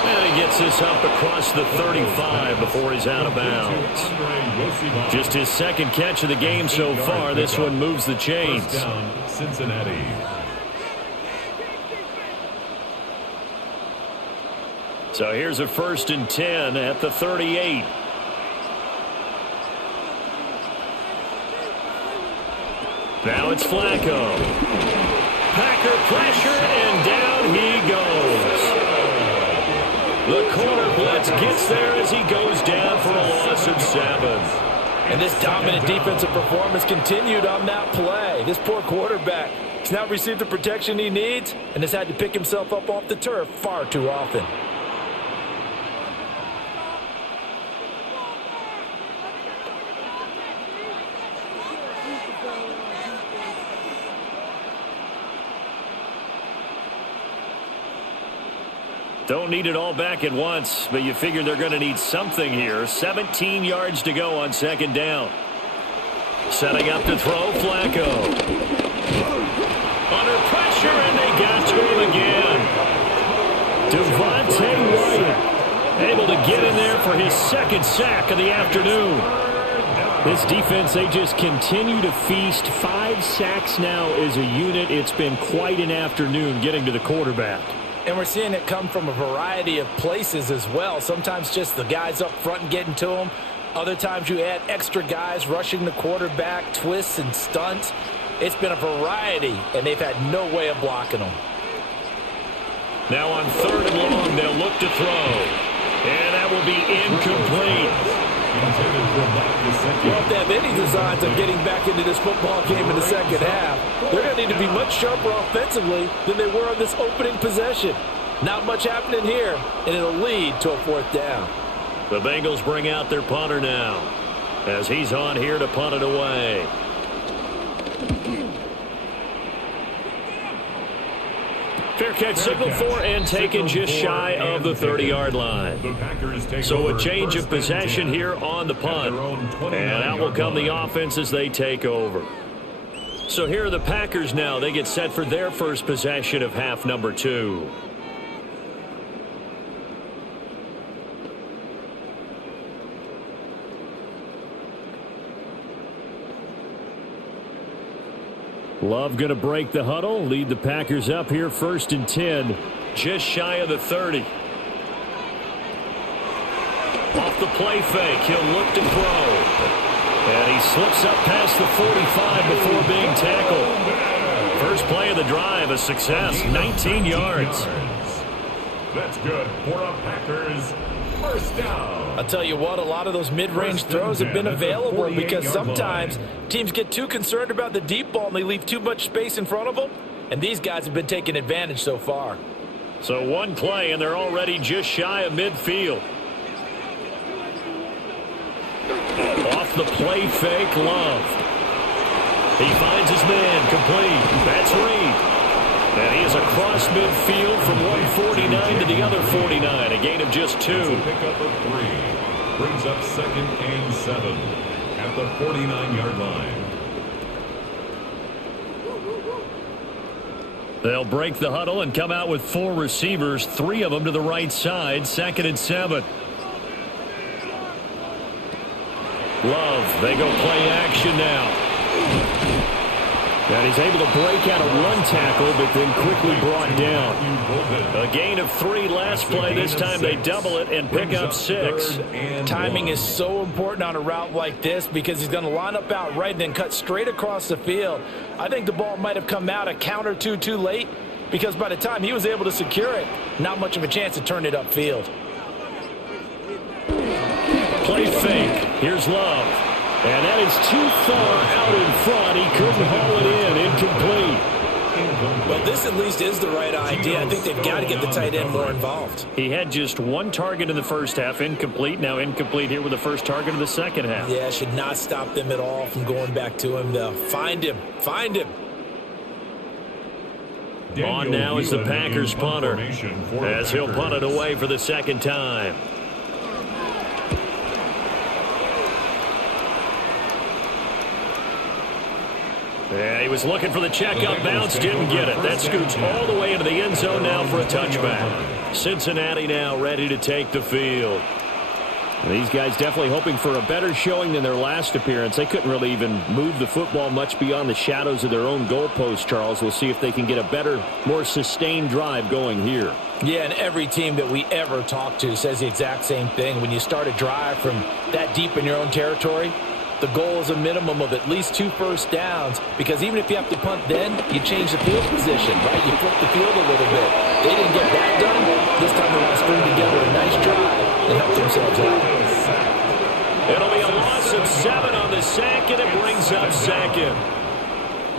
And he gets this up across the 35 before he's out of bounds. Just his second catch of the game so far. This one moves the chains. Cincinnati. So here's a 1st and 10 at the 38. Now it's Flacco. Packer pressure, and down he goes. The corner blitz gets there as he goes down for a loss of 7. And this dominant defensive performance continued on that play. This poor quarterback has now received the protection he needs and has had to pick himself up off the turf far too often. Don't need it all back at once, but you figure they're going to need something here. 17 yards to go on second down. Setting up to throw, Flacco. Devontae Wyatt able to get in there for his second sack of the afternoon. This defense, they just continue to feast. 5 sacks now as a unit. It's been quite an afternoon getting to the quarterback. And we're seeing it come from a variety of places as well. Sometimes just the guys up front and getting to them. Other times you add extra guys rushing the quarterback, twists and stunts. It's been a variety, and they've had no way of blocking them. Now on 3rd and long, they'll look to throw. And that will be incomplete. Well, if they have any designs of getting back into this football game in the second half, they're going to need to be much sharper offensively than they were on this opening possession. Not much happening here, and it'll lead to a 4th down. The Bengals bring out their punter now as he's on here to punt it away. Fair catch signaled for and taken just shy of the 30-yard line. So a change of possession here on the punt. And out will come the offense as they take over. So here are the Packers now. They get set for their first possession of half number 2. Love going to break the huddle, lead the Packers up here 1st and 10, just shy of the 30. Off the play fake, he'll look to throw. And he slips up past the 45 before being tackled. First play of the drive, a success, 19 yards. That's good for a Packers first down. I'll tell you what, a lot of those mid-range throws have been available because sometimes teams get too concerned about the deep ball and they leave too much space in front of them, and these guys have been taking advantage so far. So one play, and they're already just shy of midfield. Off the play fake, Love. He finds his man, complete. That's Reed. And he is across midfield from 149 to the other 49, a gain of just 2. That's a pickup of 3. Brings up 2nd and 7 at the 49-yard line. They'll break the huddle and come out with 4 receivers, 3 of them to the right side, 2nd and 7. Love, they go play action now. And he's able to break out of one tackle, but then quickly brought down. A gain of 3 last play. This time they double it and pick up 6. Timing is so important on a route like this because he's going to line up out right and then cut straight across the field. I think the ball might have come out a count or two too late because by the time he was able to secure it, not much of a chance to turn it upfield. Play fake. Here's Love. And that is too far out in front. He couldn't haul it in. Incomplete. Well, this at least is the right idea. I think they've got to get the tight end more involved. He had just 1 target in the first half. Incomplete. Now incomplete here with the first target of the second half. Yeah, should not stop them at all from going back to him, though. Find him. Find him. On now is the Packers punter as he'll punt it away for the 2nd time. Yeah, he was looking for the checkup bounce, didn't get it. That scoots all the way into the end zone now for a touchback. Cincinnati now ready to take the field. These guys definitely hoping for a better showing than their last appearance. They couldn't really even move the football much beyond the shadows of their own goalpost, Charles. We'll see if they can get a better, more sustained drive going here. Yeah, and every team that we ever talk to says the exact same thing. When you start a drive from that deep in your own territory, the goal is a minimum of at least 2 first downs because even if you have to punt then, you change the field position, right? You flip the field a little bit. They didn't get that done. This time they want to string together a nice drive and help themselves out. It'll be a loss of 7 on the sack, and it brings up 2nd.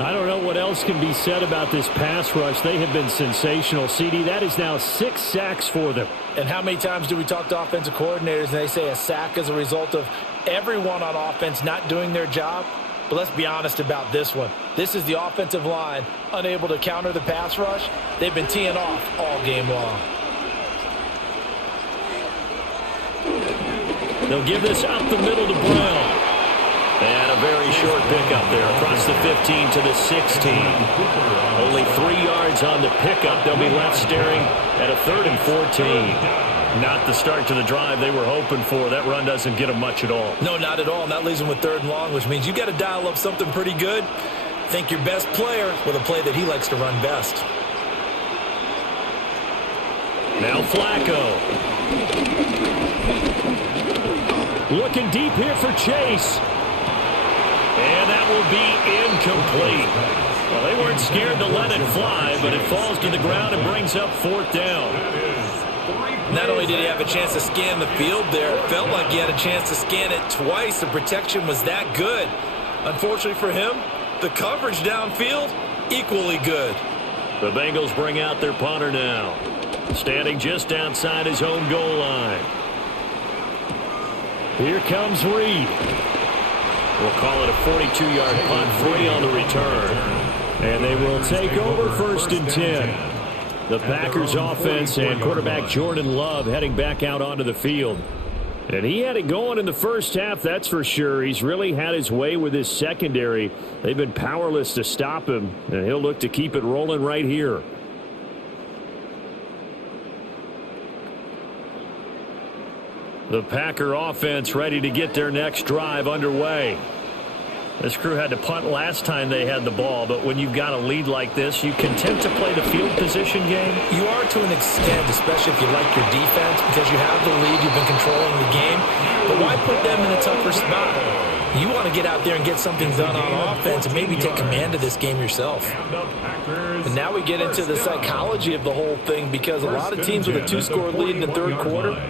I don't know what else can be said about this pass rush. They have been sensational, CD. That is now 6 sacks for them. And how many times do we talk to offensive coordinators and they say a sack is a result of everyone on offense not doing their job? But let's be honest about this one. This is the offensive line unable to counter the pass rush. They've been teeing off all game long. They'll give this up the middle to Brown. And a very short pickup there across the 15 to the 16. Only 3 yards yards on the pickup. They'll be left staring at a 3rd and 14. Not the start to the drive they were hoping for. That run doesn't get them much at all. No, not at all. That leaves them with 3rd and long, which means you got to dial up something pretty good. Think your best player with a play that he likes to run best. Now Flacco. Looking deep here for Chase. And that will be incomplete. Well, they weren't scared to let it fly, but it falls to the ground and brings up 4th down. Not only did he have a chance to scan the field there, it felt like he had a chance to scan it twice. The protection was that good. Unfortunately for him, the coverage downfield, equally good. The Bengals bring out their punter now. Standing just outside his own goal line. Here comes Reed. We'll call it a 42-yard punt, 3 on the return. And they will take over 1st and 10. The Packers offense and quarterback Jordan Love heading back out onto the field. And he had it going in the first half, that's for sure. He's really had his way with his secondary. They've been powerless to stop him, and he'll look to keep it rolling right here. The Packer offense ready to get their next drive underway. This crew had to punt last time they had the ball, but when you've got a lead like this, you can tend to play the field position game. You are to an extent, especially if you like your defense, because you have the lead, you've been controlling the game. But why put them in a tougher spot? You want to get out there and get something done on offense and maybe take command of this game yourself. And now we get into the psychology of the whole thing, because a lot of teams with a 2-score lead in the 3rd quarter,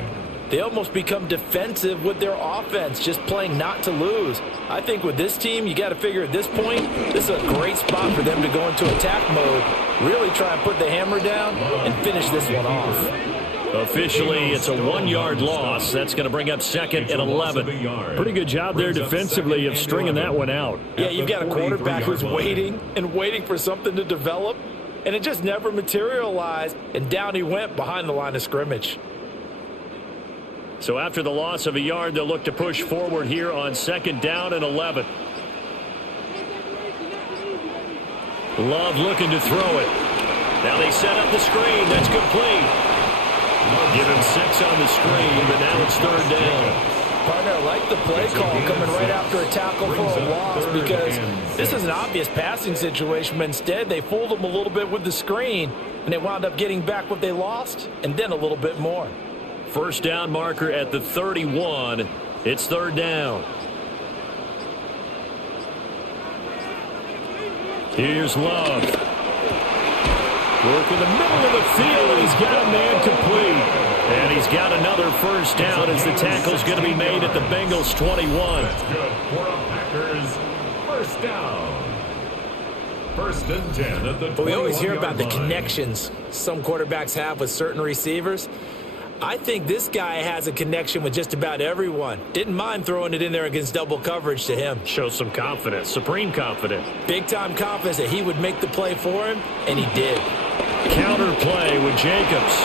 they almost become defensive with their offense, just playing not to lose. I think with this team, you got to figure at this point, this is a great spot for them to go into attack mode, really try and put the hammer down and finish this one off. Officially, it's a 1-yard loss. That's going to bring up 2nd and 11. Pretty good job there defensively of stringing that one out. Yeah, you've got a quarterback who's waiting and waiting for something to develop, and it just never materialized, and down he went behind the line of scrimmage. So after the loss of a yard, they'll look to push forward here on 2nd down and 11. Love looking to throw it. Now they set up the screen. That's complete. Give him 6 on the screen, but now it's 3rd down. Partner, I like the play call coming right after a tackle for a loss, because this is an obvious passing situation, but instead they fooled them a little bit with the screen, and they wound up getting back what they lost and then a little bit more. 1st down marker at the 31. It's 3rd down. Here's Love. Work in the middle of the field, and he's got a man complete. And he's got another 1st down as the tackle's going to be made at the Bengals 21. That's good for a Packers 1st down. 1st and 10 at the 21-yard line. We always hear about the connections some quarterbacks have with certain receivers. I think this guy has a connection with just about everyone. Didn't mind throwing it in there against double coverage to him. Shows some confidence, supreme confidence. Big-time confidence that he would make the play for him, and he did. Counter play with Jacobs.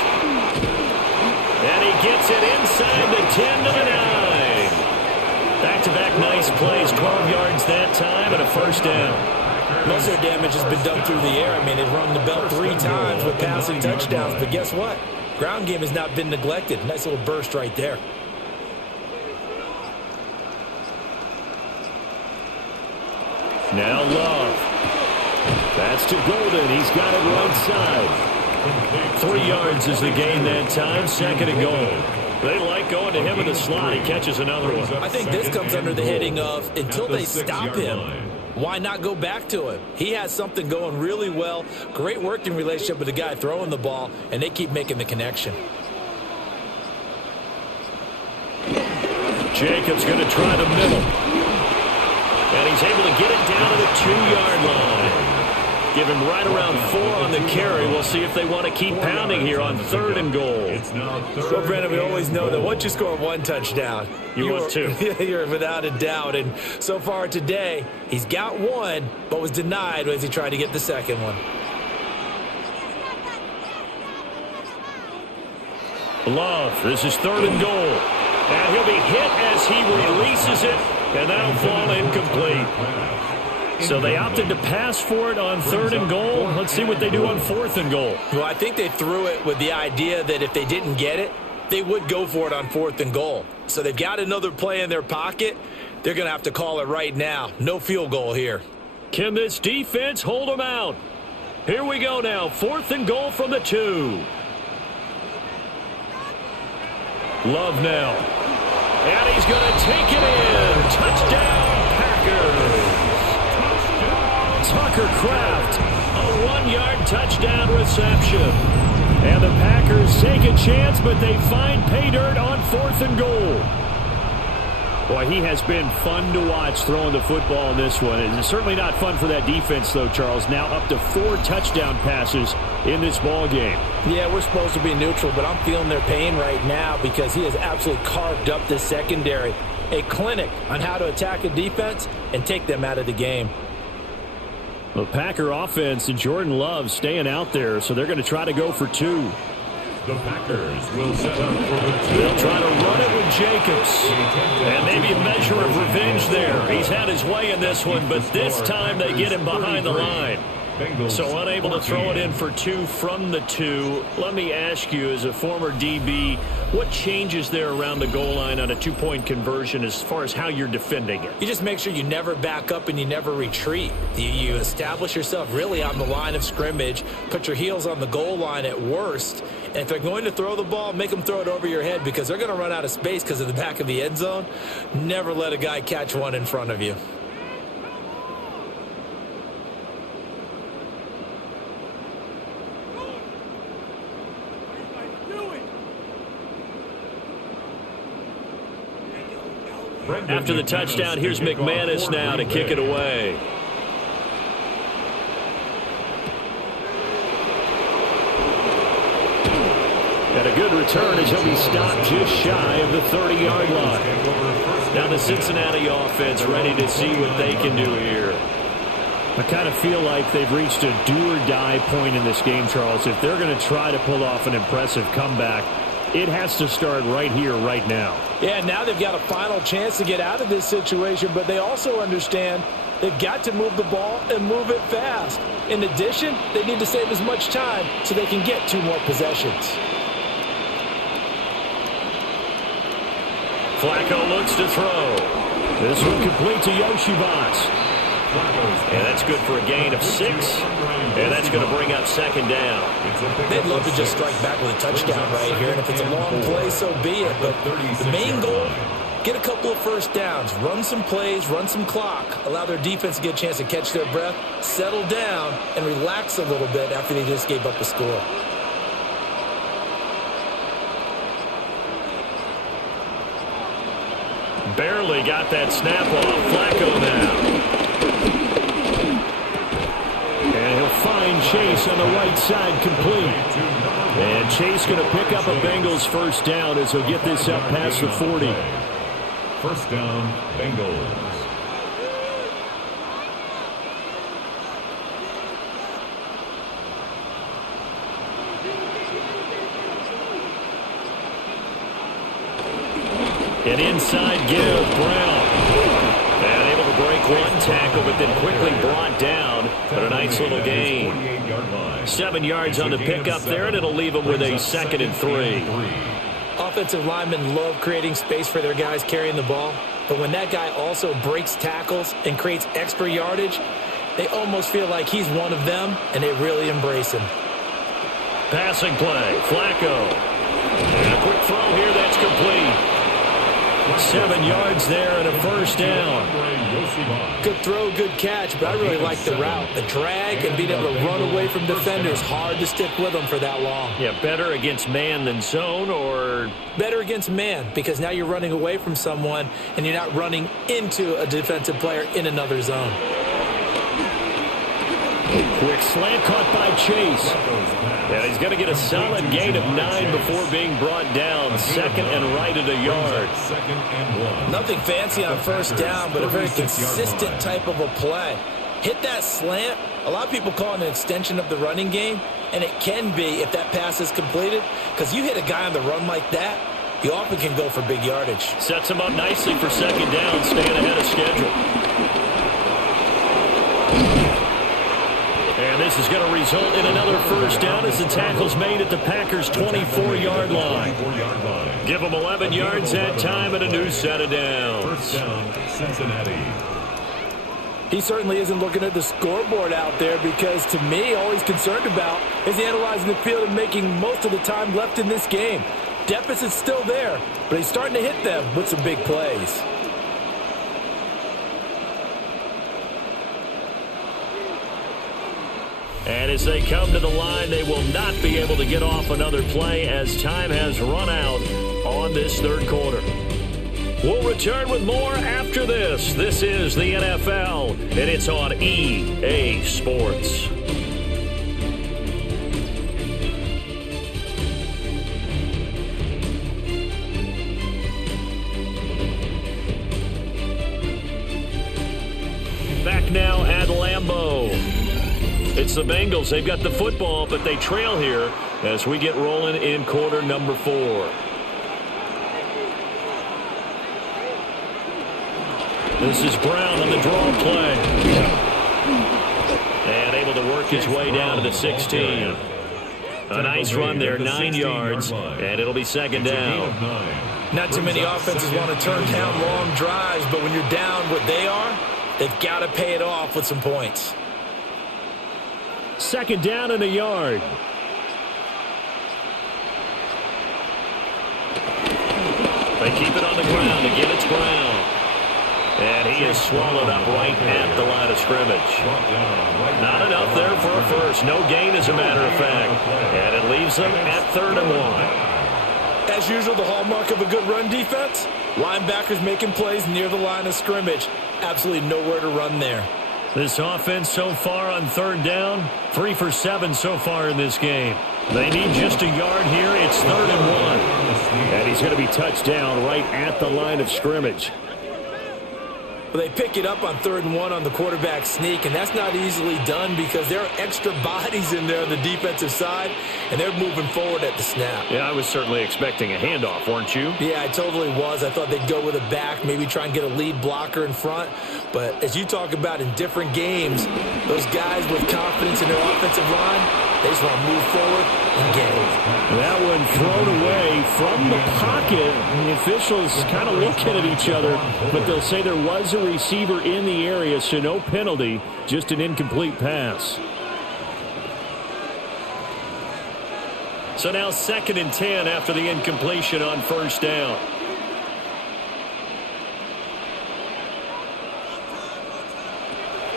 And he gets it inside the 10 to the 9. Back-to-back nice plays, 12 yards that time, and a 1st down. Most of their damage has been done through the air. I mean, they've rung the bell 3 times with passing touchdowns, but guess what? Ground game has not been neglected. Nice little burst right there. Now Love. That's to Golden. He's got it right side. 3 yards is the gain that time. 2nd and goal. They like going to him in the slot. He catches another one. I think this comes under the heading of until they stop him, why not go back to him? He has something going really well. Great working relationship with the guy throwing the ball, and they keep making the connection. Jacobs going to try the middle. And he's able to get it down to the 2-yard line. Give him right around 4 on the carry. We'll see if they want to keep pounding here on 3rd and goal. Well, Brandon, we always know that once you score 1 touchdown, you're 2. You're without a doubt. And so far today, he's got 1, but was denied as he tried to get the 2nd one. Love, this is 3rd and goal. And he'll be hit as he releases it, and that'll fall incomplete. So they opted to pass for it on 3rd and goal. Let's see what they do on 4th and goal. Well, I think they threw it with the idea that if they didn't get it, they would go for it on 4th and goal. So they've got another play in their pocket. They're going to have to call it right now. No field goal here. Can this defense hold them out? Here we go now. 4th and goal from the 2. Love now. And he's going to take it in. Touchdown, Packers. Tucker Kraft, a 1-yard touchdown reception. And the Packers take a chance, but they find pay dirt on 4th and goal. Boy, he has been fun to watch throwing the football in this one. It's certainly not fun for that defense, though, Charles. Now up to 4 touchdown passes in this ball game. Yeah, we're supposed to be neutral, but I'm feeling their pain right now because he has absolutely carved up this secondary. A clinic on how to attack a defense and take them out of the game. The Packer offense and Jordan Love staying out there, so they're going to try to go for 2. The Packers will set up for the 2. They'll try to run it with Jacobs. And maybe a measure of revenge there. He's had his way in this one, but this time they get him behind the line. So unable to throw it in for 2 from the 2. Let me ask you, as a former DB, what changes there around the goal line on a 2-point conversion as far as how you're defending it? You just make sure you never back up and you never retreat. You establish yourself really on the line of scrimmage, put your heels on the goal line at worst, and if they're going to throw the ball, make them throw it over your head because they're going to run out of space because of the back of the end zone. Never let a guy catch one in front of you. After the touchdown, here's McManus now to kick it away. And a good return as he'll be stopped just shy of the 30-yard line. Now the Cincinnati offense ready to see what they can do here. I kind of feel like they've reached a do-or-die point in this game, Charles. If they're going to try to pull off an impressive comeback, it has to start right here, right now. Yeah, now they've got a final chance to get out of this situation, but they also understand they've got to move the ball and move it fast. In addition, they need to save as much time so they can get 2 more possessions. Flacco looks to throw. This one complete to Yoshibas. And that's good for a gain of 6. And that's going to bring up 2nd down. They'd love to just strike back with a touchdown right here. And if it's a long play, so be it. But the main goal, get a couple of first downs. Run some plays, run some clock. Allow their defense to get a chance to catch their breath, settle down, and relax a little bit after they just gave up a score. Barely got that snap off. Flacco now. And he'll find Chase on the right side complete. And Chase going to pick up a Bengals first down as he'll get this up past the 40. First down, Bengals. An inside give, Brown. And able to break one tackle, but then quickly brought down. But a nice little gain. 7 yards on the pickup there, and it'll leave them with a 2nd and 3. Offensive linemen love creating space for their guys carrying the ball. But when that guy also breaks tackles and creates extra yardage, they almost feel like he's one of them, and they really embrace him. Passing play, Flacco. And a quick throw here, that's complete. 7 yards there and a first down. Good throw, good catch, but I really like the route. The drag and being able to run away from defenders, hard to stick with them for that long. Yeah, better against man than zone, or? Better against man, because now you're running away from someone and you're not running into a defensive player in another zone. Quick slant caught by Chase. And he's going to get a solid gain of 9 before being brought down. 2nd and right at a yard. Nothing fancy on first down, but a very consistent type of a play. Hit that slant. A lot of people call it an extension of the running game, and it can be if that pass is completed, because you hit a guy on the run like that, you often can go for big yardage. Sets him up nicely for 2nd down, staying ahead of schedule. And this is going to result in another first down as the tackle's made at the Packers' 24-yard line. Give them 11 yards that time and a new set of downs. First down, Cincinnati. He certainly isn't looking at the scoreboard out there because, to me, all he's concerned about is analyzing the field and making most of the time left in this game. Deficit's still there, but he's starting to hit them with some big plays. And as they come to the line, they will not be able to get off another play as time has run out on this third quarter. We'll return with more after this. This is the NFL, and it's on EA Sports. Back now at Lambeau. It's the Bengals. They've got the football, but they trail here as we get rolling in quarter number 4. This is Brown on the draw play. And able to work his way down to the 16. A nice run there, 9 yards, and it'll be second down. Not too many offenses want to turn down long drives, but when you're down what they are, they've got to pay it off with some points. Second down and a yard. They keep it on the ground. Again, it's Brown. And he is swallowed up right at the line of scrimmage. Not enough there for a first. No gain, as a matter of fact. And it leaves them at 3rd and 1. As usual, the hallmark of a good run defense, linebackers making plays near the line of scrimmage. Absolutely nowhere to run there. This offense so far on 3rd down, 3 for 7 so far in this game. They need just a yard here. It's 3rd and 1. And he's going to be touched down right at the line of scrimmage. Well, they pick it up on 3rd and 1 on the quarterback sneak, and that's not easily done because there are extra bodies in there on the defensive side, and they're moving forward at the snap. Yeah, I was certainly expecting a handoff, weren't you? Yeah, I totally was. I thought they'd go with a back, maybe try and get a lead blocker in front. But as you talk about in different games, those guys with confidence in their offensive line, they just want to move forward and get it. That one thrown away from the pocket. The officials kind of looking at each other, but they'll say there was a receiver in the area, so no penalty, just an incomplete pass. So now 2nd and 10 after the incompletion on 1st down.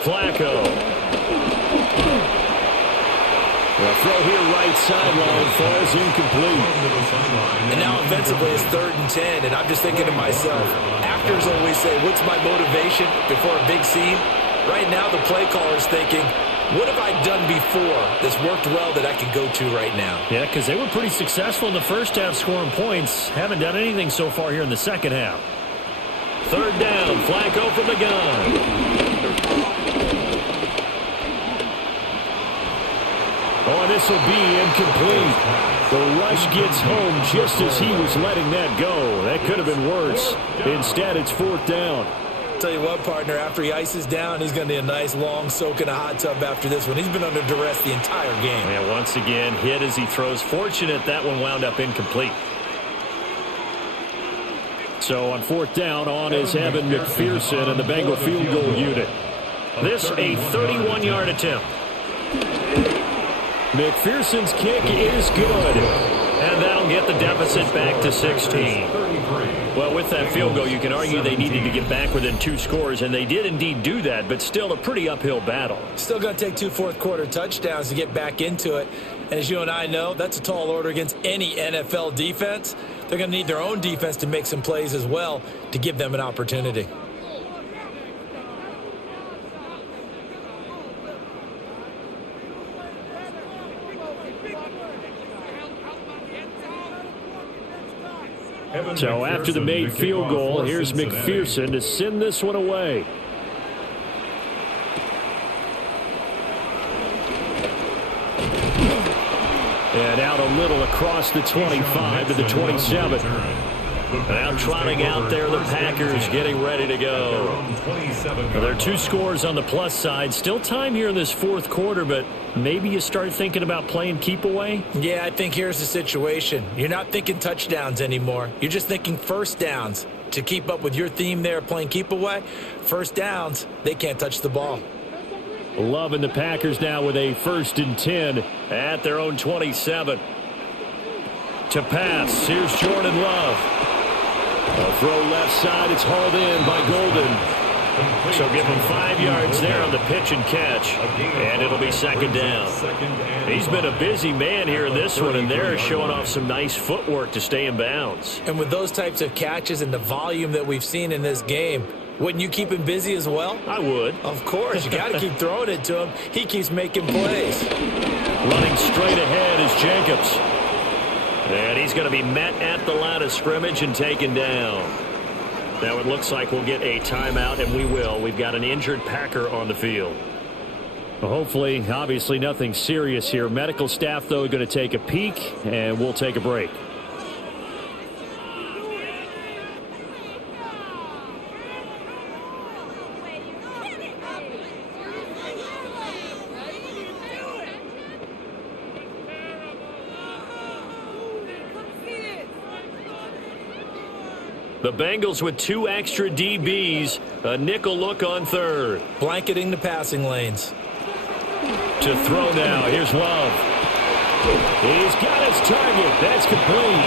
Flacco. The throw here right sideline falls incomplete. And now offensively it's 3rd and 10, and I'm just thinking to myself, actors always say, what's my motivation before a big scene? Right now the play caller's thinking, what have I done before that's worked well that I can go to right now? Yeah, because they were pretty successful in the first half scoring points. Haven't done anything so far here in the second half. 3rd down, Flacco from the gun. Oh, and this will be incomplete. The rush gets home just as he was letting that go. That could have been worse. Instead, it's 4th down. Tell you what, partner, after he ices down, he's going to need a nice long soak in a hot tub after this one. He's been under duress the entire game. And once again, hit as he throws. Fortunate that one wound up incomplete. So on 4th down, on is Evan McPherson and the Bengal field goal unit. This a 31-yard attempt. McPherson's kick is good. And that'll get the deficit back to 16. Well, with that field goal, you can argue they needed to get back within 2 scores, and they did indeed do that, but still a pretty uphill battle. Still going to take 2 fourth-quarter touchdowns to get back into it. And as you and I know, that's a tall order against any NFL defense. They're going to need their own defense to make some plays as well to give them an opportunity. So after the made field goal, here's McPherson to send this one away. And out a little across the 25 to the 27. Now trotting out there, the Packers getting ready to go. There are 2 scores on the plus side. Still time here in this fourth quarter, but maybe you start thinking about playing keep away? Yeah, I think here's the situation. You're not thinking touchdowns anymore. You're just thinking first downs. To keep up with your theme there, playing keep away, first downs, they can't touch the ball. Loving the Packers now with a 1st and 10 at their own 27. To pass, here's Jordan Love. A throw left side, it's hauled in by Golden. So give him 5 yards there on the pitch and catch, and it'll be 2nd down. He's been a busy man here in this one, and they're showing off some nice footwork to stay in bounds. And with those types of catches and the volume that we've seen in this game, wouldn't you keep him busy as well? I would. Of course. You got to keep throwing it to him. He keeps making plays. Running straight ahead is Jacobs. And he's going to be met at the line of scrimmage and taken down. Now it looks like we'll get a timeout, and we will. We've got an injured Packer on the field. Well, hopefully, obviously nothing serious here. Medical staff, though, going to take a peek, and we'll take a break. The Bengals with 2 extra DBs, a nickel look on 3rd. Blanketing the passing lanes. To throw now, here's Love. He's got his target, that's complete.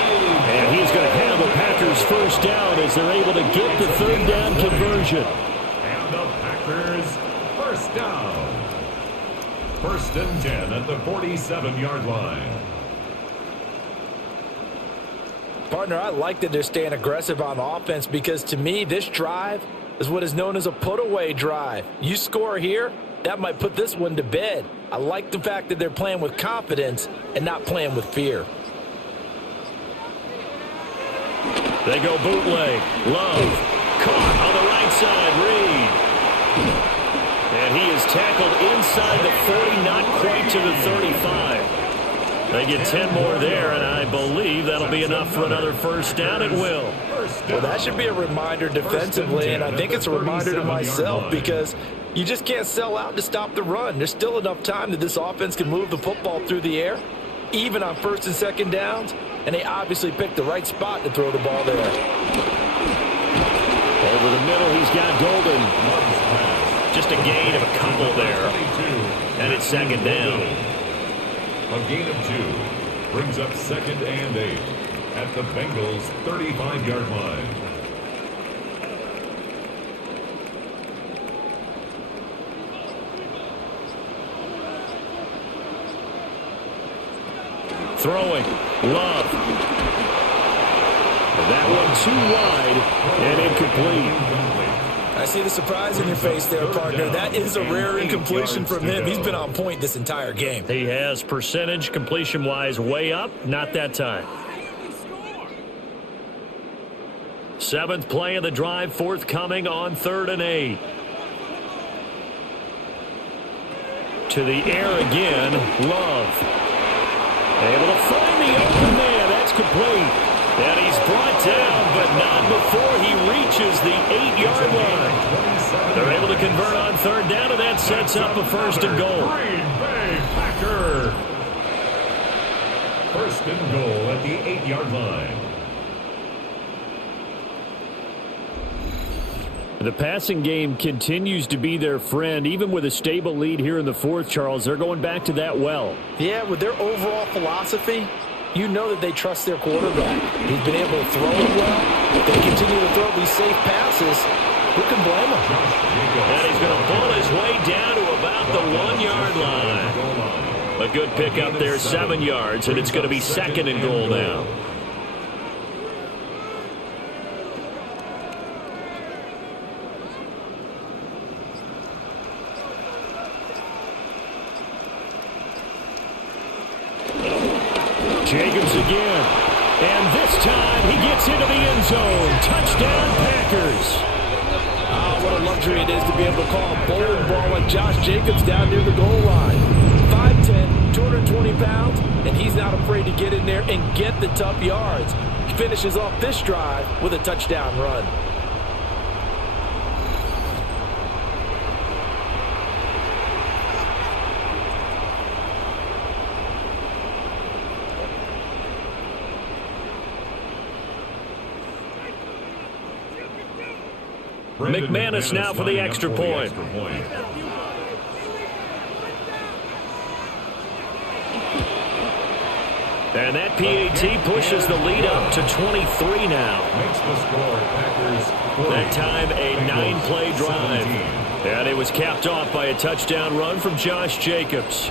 And he's going to have the Packers 1st down as they're able to get the 3rd down conversion. And the Packers 1st down. 1st and 10 at the 47-yard line. Partner, I like that they're staying aggressive on offense because, to me, this drive is what is known as a put-away drive. You score here, that might put this one to bed. I like the fact that they're playing with confidence and not playing with fear. They go bootleg. Love. Caught on the right side. Reed. And he is tackled inside the 40, not quite to the 35. They get 10 more there, and I believe that'll be enough for another 1st down. It will. Well, that should be a reminder defensively, and I think it's a reminder to myself because you just can't sell out to stop the run. There's still enough time that this offense can move the football through the air, even on 1st and 2nd downs, and they obviously picked the right spot to throw the ball there. Over the middle, he's got Golden. Just a gain of a couple there, and it's 2nd down. A gain of 2 brings up 2nd and 8 at the Bengals' 35-yard line. Throwing. Love. That one too wide and incomplete. I see the surprise in your face there, partner. That is a rare incompletion from him. He's been on point this entire game. He has percentage completion-wise way up. Not that time. 7th play of the drive, forthcoming on 3rd and 8. To the air again, Love. Able to find the open man. That's complete. And he's brought down, but not before he reaches the 8-yard line. They're able to convert on 3rd down, and that sets up a 1st and goal. Green Bay Packer. 1st and goal at the 8-yard line. The passing game continues to be their friend, even with a stable lead here in the 4th, Charles. They're going back to that well. Yeah, with their overall philosophy, you know that they trust their quarterback. He's been able to throw it well. If they continue to throw these safe passes, who can blame him? And he's going to pull his way down to about the 1-yard line. A good pickup there, 7 yards, and it's going to be 2nd and goal now. Jacobs again. And this time he gets into the end zone. Touchdown, Packers. Oh, what a luxury it is to be able to call a bowling ball like Josh Jacobs down near the goal line. 5'10", 220 pounds, and he's not afraid to get in there and get the tough yards. finishes off this drive with a touchdown run. McManus now for the extra point. And that PAT pushes the lead up to 23 now. That time a 9-play drive. And it was capped off by a touchdown run from Josh Jacobs.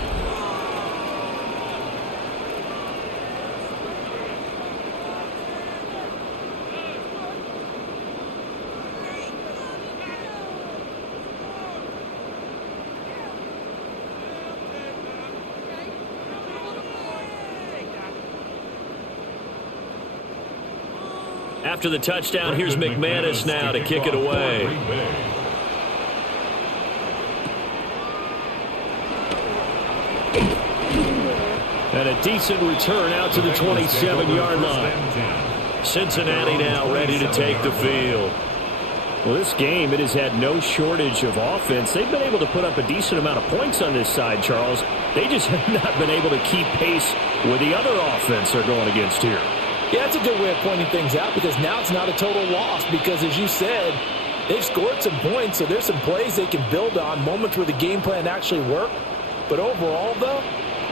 After the touchdown, here's McManus now to kick it away. And a decent return out to the 27-yard line. Cincinnati now ready to take the field. Well, this game, it has had no shortage of offense. They've been able to put up a decent amount of points on this side, Charles. They just have not been able to keep pace with the other offense they're going against here. Yeah, that's a good way of pointing things out because now it's not a total loss because, as you said, they've scored some points, so there's some plays they can build on, moments where the game plan actually worked. But overall, though,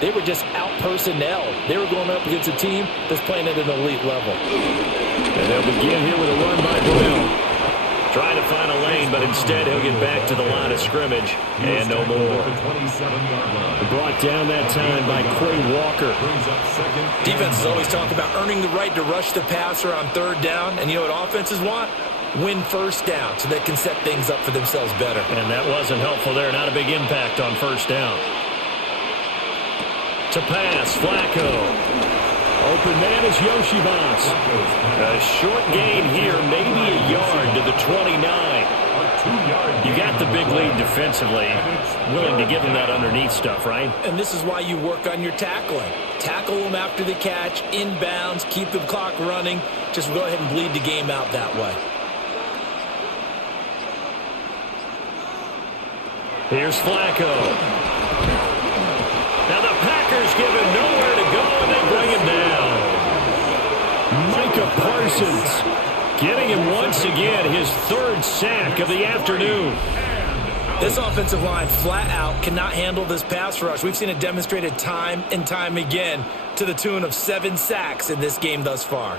they were just out-personnel. They were going up against a team that's playing at an elite level. And they'll begin here with a run by Brown. Trying to find a lane, but instead he'll get back to the line of scrimmage and no more. Brought down that time by Quay Walker. Defenses always talk about earning the right to rush the passer on third down, and you know what offenses want? Win first down so they can set things up for themselves better. And that wasn't helpful there. Not a big impact on first down. To pass, Flacco. Open man is Yoshibas. A short gain here, maybe a yard to the 29. You got the big lead defensively. Willing to give them that underneath stuff, right? And this is why you work on your tackling. Tackle them after the catch, inbounds, keep the clock running. Just go ahead and bleed the game out that way. Here's Flacco. Now the Packers give him nowhere to go, and they bring him down. Micah Parsons getting him once again his third sack of the afternoon. This offensive line flat out cannot handle this pass rush. We've seen it demonstrated time and time again to the tune of 7 sacks in this game thus far.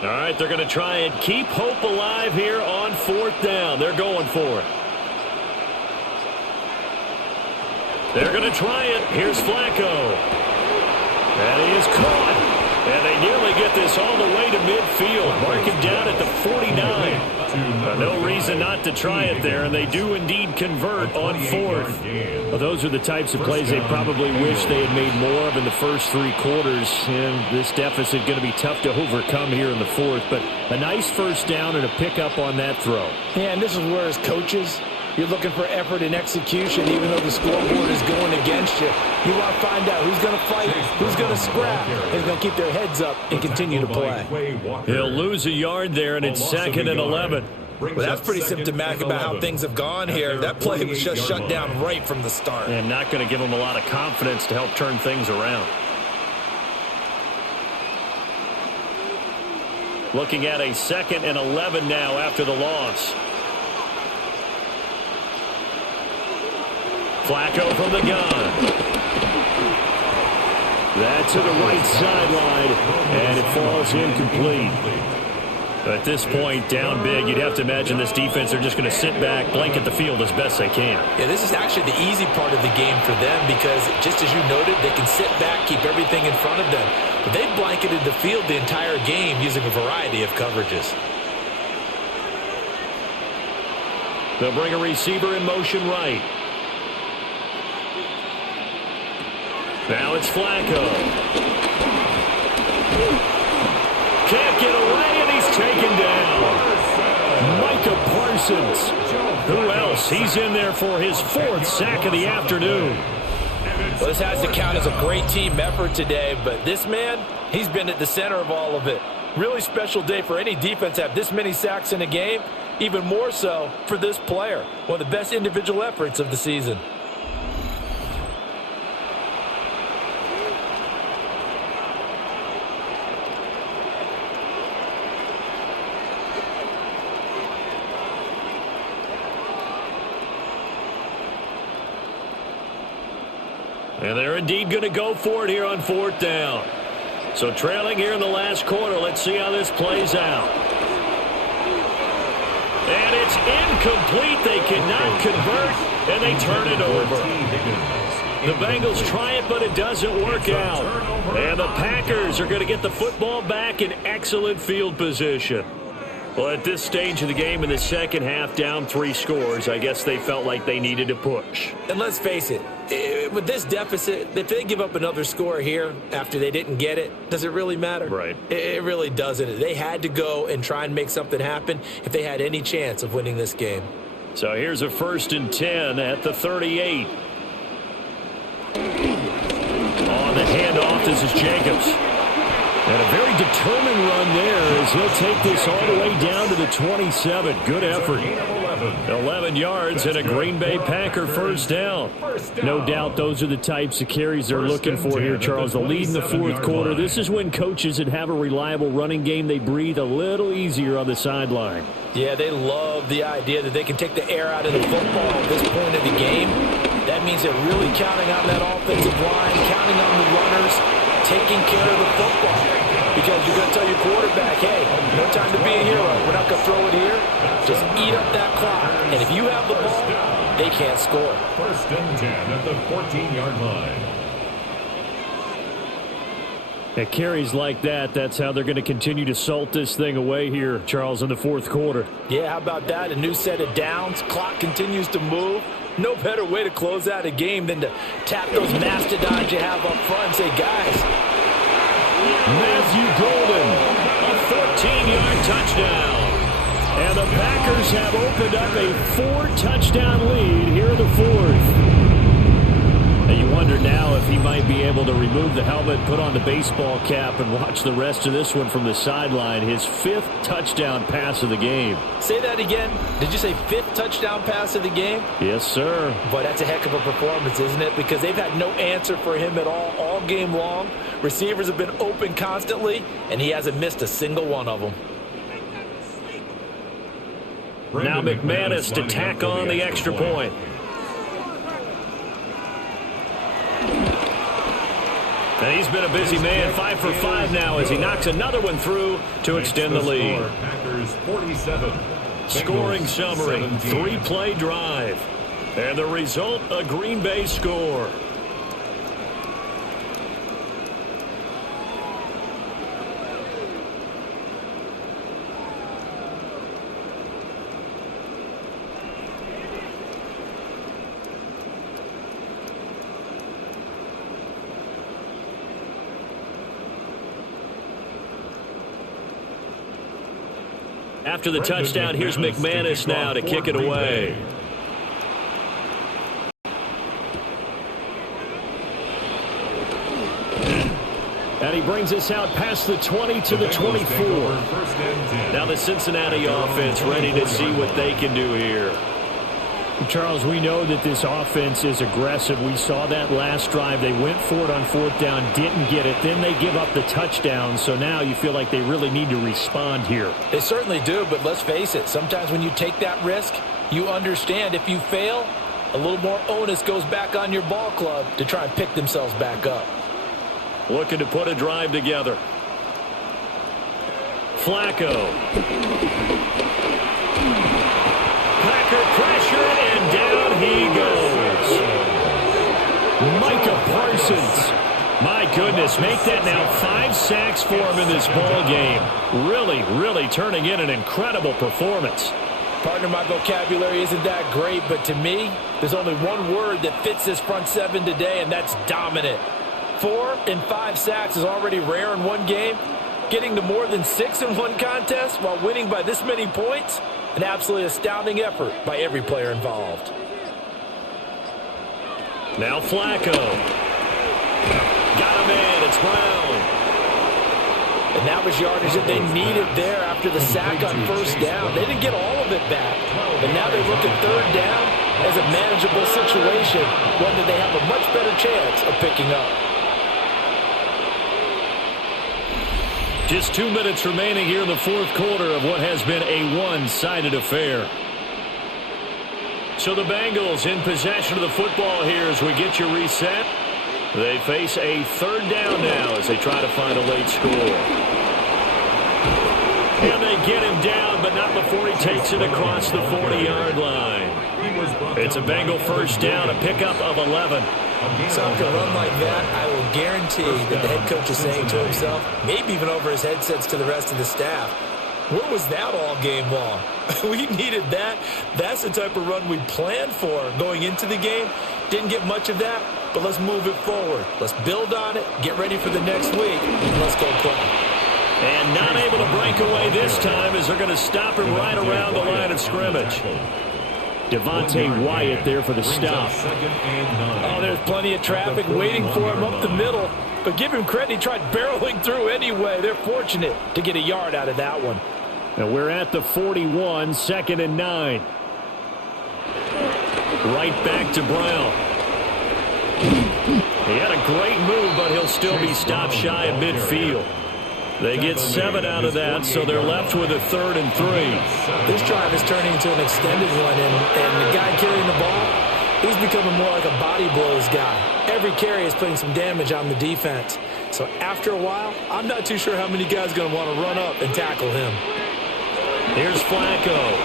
All right, they're going to try and keep hope alive here on 4th down. They're going for it. They're going to try it. Here's Flacco. And he is caught. And they nearly get this all the way to midfield. Mark him down at the 49. No reason not to try it there, and they do indeed convert on 4th. Well, those are the types of plays they probably wish they had made more of in the first 3 quarters. And this deficit going to be tough to overcome here in the 4th. But a nice first down and a pickup on that throw. Yeah, and this is where, as coaches, you're looking for effort and execution, even though the scoreboard is going against you. You want to find out who's going to fight, who's going to scrap, who's going to keep their heads up and continue to play. He'll lose a yard there, and it's 2nd and 11. Well, that's pretty symptomatic about how things have gone here. That play was just shut down right from the start. And not going to give them a lot of confidence to help turn things around. Looking at a 2nd and 11 now after the loss. Flacco from the gun. That's to the right sideline, and it falls incomplete. At this point, down big, you'd have to imagine this defense are just going to sit back, blanket the field as best they can. Yeah, this is actually the easy part of the game for them because, just as you noted, they can sit back, keep everything in front of them. But they've blanketed the field the entire game using a variety of coverages. They'll bring a receiver in motion right. Now it's Flacco. Can't get away, and he's taken down. Micah Parsons. Who else? He's in there for his 4th sack of the afternoon. Well, this has to count as a great team effort today, but this man, he's been at the center of all of it. Really special day for any defense to have this many sacks in a game, even more so for this player. One of the best individual efforts of the season. And they're indeed going to go for it here on 4th down. So trailing here in the last quarter. Let's see how this plays out. And it's incomplete. They cannot convert, and they turn it over. The Bengals try it, but it doesn't work out. And the Packers are going to get the football back in excellent field position. Well, at this stage of the game in the second half, down 3 scores, I guess they felt like they needed to push. And let's face it, with this deficit, if they give up another score here after they didn't get it, does it really matter? Right. It really doesn't. They had to go and try and make something happen if they had any chance of winning this game. So here's a 1st and 10 at the 38. On the handoff, this is Jacobs. And a very determined run there as he'll take this all the way down to the 27. Good effort. 11 yards and a Green Bay Packer 1st down. No doubt those are the types of carries they're looking for here, Charles. The lead in the 4th quarter. This is when coaches that have a reliable running game, they breathe a little easier on the sideline. Yeah, they love the idea that they can take the air out of the football at this point of the game. That means they're really counting on that offensive line, counting on the runners, taking care of the football. Because you're going to tell your quarterback, hey, no time to be a hero. We're not going to throw it here. Just eat up that clock. And if you have the ball, they can't score. 1st and 10 at the 14-yard line. At carries like that, that's how they're going to continue to salt this thing away here, Charles, in the 4th quarter. Yeah, how about that? A new set of downs. Clock continues to move. No better way to close out a game than to tap those mastodons you have up front and say, guys, Matthew Golden, a 14-yard touchdown. And the Packers have opened up a 4-touchdown lead here in the 4th. And you wonder now if he might be able to remove the helmet, put on the baseball cap, and watch the rest of this one from the sideline. His 5th touchdown pass of the game. Say that again. Did you say 5th touchdown pass of the game? Yes, sir. But that's a heck of a performance, isn't it? Because they've had no answer for him at all game long. Receivers have been open constantly, and he hasn't missed a single one of them. Now McManus to tack on the extra point. And he's been a busy man, 5 for 5 now as he knocks another one through to extend the lead. Packers 47. Scoring summary, 3-play drive. And the result, a Green Bay score. After the touchdown, here's McManus now to kick it away. And he brings us out past the 20 to the 24. Now the Cincinnati offense ready to see what they can do here. Charles, we know that this offense is aggressive. We saw that last drive. They went for it on 4th down, didn't get it. Then they give up the touchdown. So now you feel like they really need to respond here. They certainly do, but let's face it. Sometimes when you take that risk, you understand if you fail, a little more onus goes back on your ball club to try and pick themselves back up. Looking to put a drive together. Flacco. Packer pressure, and down he goes. Micah Parsons. My goodness, make that now 5 sacks for him in this ball game. Really turning in an incredible performance. Partner, my vocabulary isn't that great, but to me, there's only one word that fits this front seven today, and that's dominant. 4 and 5 sacks is already rare in one game. Getting to more than 6 in one contest while winning by this many points, an absolutely astounding effort by every player involved. Now Flacco. Got him in. It's Brown. And that was yardage that they needed there after the sack on first down. They didn't get all of it back. And now they look at third down as a manageable situation, one that they have a much better chance of picking up. Just 2 minutes remaining here in the fourth quarter of what has been a one-sided affair. So the Bengals in possession of the football here as we get you reset. They face a third down now as they try to find a late score. And they get him down, but not before he takes it across the 40-yard line. It's a Bengal first down, a pickup of 11. So after a run like that, I will guarantee that the head coach is saying to himself, maybe even over his headsets to the rest of the staff, where was that all game long? We needed that. That's the type of run we planned for going into the game. Didn't get much of that, but let's move it forward. Let's build on it, get ready for the next week, and let's go play. And not able to break away this time as they're going to stop him right around the line of scrimmage. Devontae Wyatt there for the stop. Oh, there's plenty of traffic waiting for him up the middle. But give him credit, he tried barreling through anyway. They're fortunate to get a yard out of that one. And we're at the 41, 2nd and 9. Right back to Brown. He had a great move, but he'll still be stopped shy of midfield. They get 7 out of that, so they're left with a 3rd and 3. This drive is turning into an extended one, and the guy carrying the ball, he's becoming more like a body blows guy. Every carry is putting some damage on the defense. So after a while, I'm not too sure how many guys are going to want to run up and tackle him. Here's Flacco.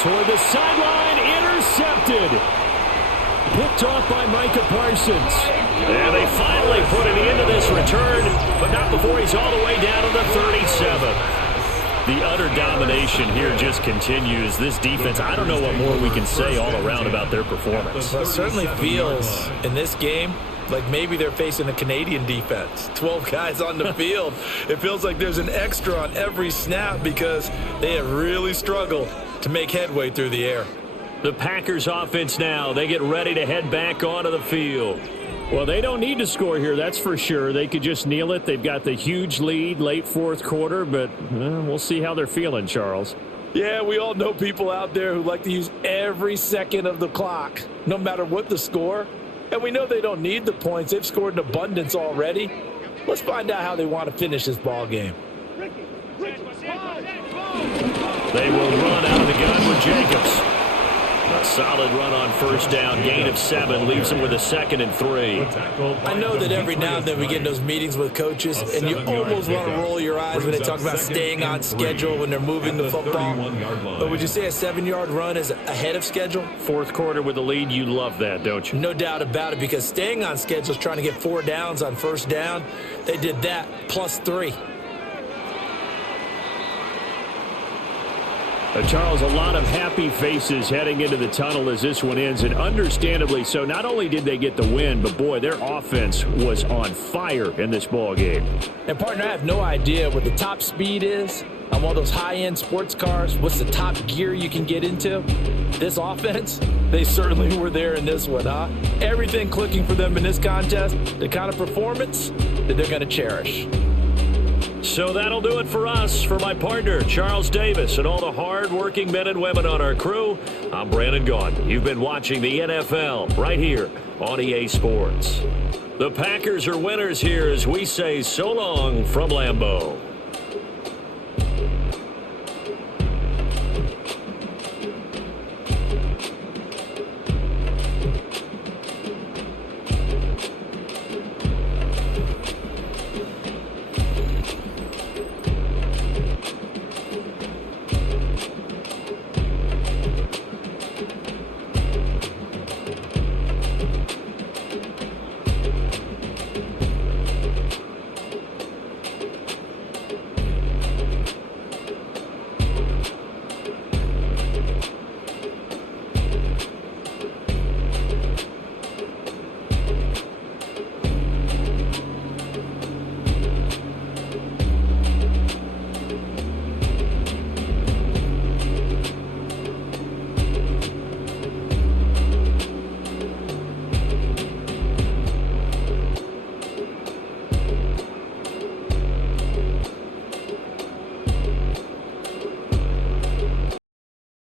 Toward the sideline, intercepted. Picked off by Micah Parsons. And they finally put an end to this return, but not before he's all the way down to the 37. The utter domination here just continues. This defense, I don't know what more we can say all around about their performance. Well, it certainly feels in this game like maybe they're facing a Canadian defense. 12 guys on the field. It feels like there's an extra on every snap because they have really struggled to make headway through the air. The Packers offense now, they get ready to head back onto the field. Well, they don't need to score here, that's for sure. They could just kneel it. They've got the huge lead late fourth quarter, but we'll see how they're feeling, Charles. Yeah, we all know people out there who like to use every second of the clock, no matter what the score. And we know they don't need the points. They've scored in abundance already. Let's find out how they want to finish this ball game. They will run out of the gun with Jacobs. A solid run on first down, gain of 7, leaves them with a 2nd and 3. I know that every now and then we get in those meetings with coaches, and you almost want to roll your eyes when they talk about staying on schedule when they're moving the football. But would you say a 7-yard run is ahead of schedule? Fourth quarter with the lead, you love that, don't you? No doubt about it, because staying on schedule is trying to get 4 downs on first down. They did that, plus 3. Charles, a lot of happy faces heading into the tunnel as this one ends, and understandably so. Not only did they get the win, but boy, their offense was on fire in this ball game. And partner, I have no idea what the top speed is on one of those high-end sports cars. What's the top gear you can get into? This offense, they certainly were there in this one, huh? Everything clicking for them in this contest, the kind of performance that they're going to cherish. So that'll do it for us. For my partner, Charles Davis, and all the hard-working men and women on our crew, I'm Brandon Gaudin. You've been watching the NFL right here on EA Sports. The Packers are winners here as we say so long from Lambeau.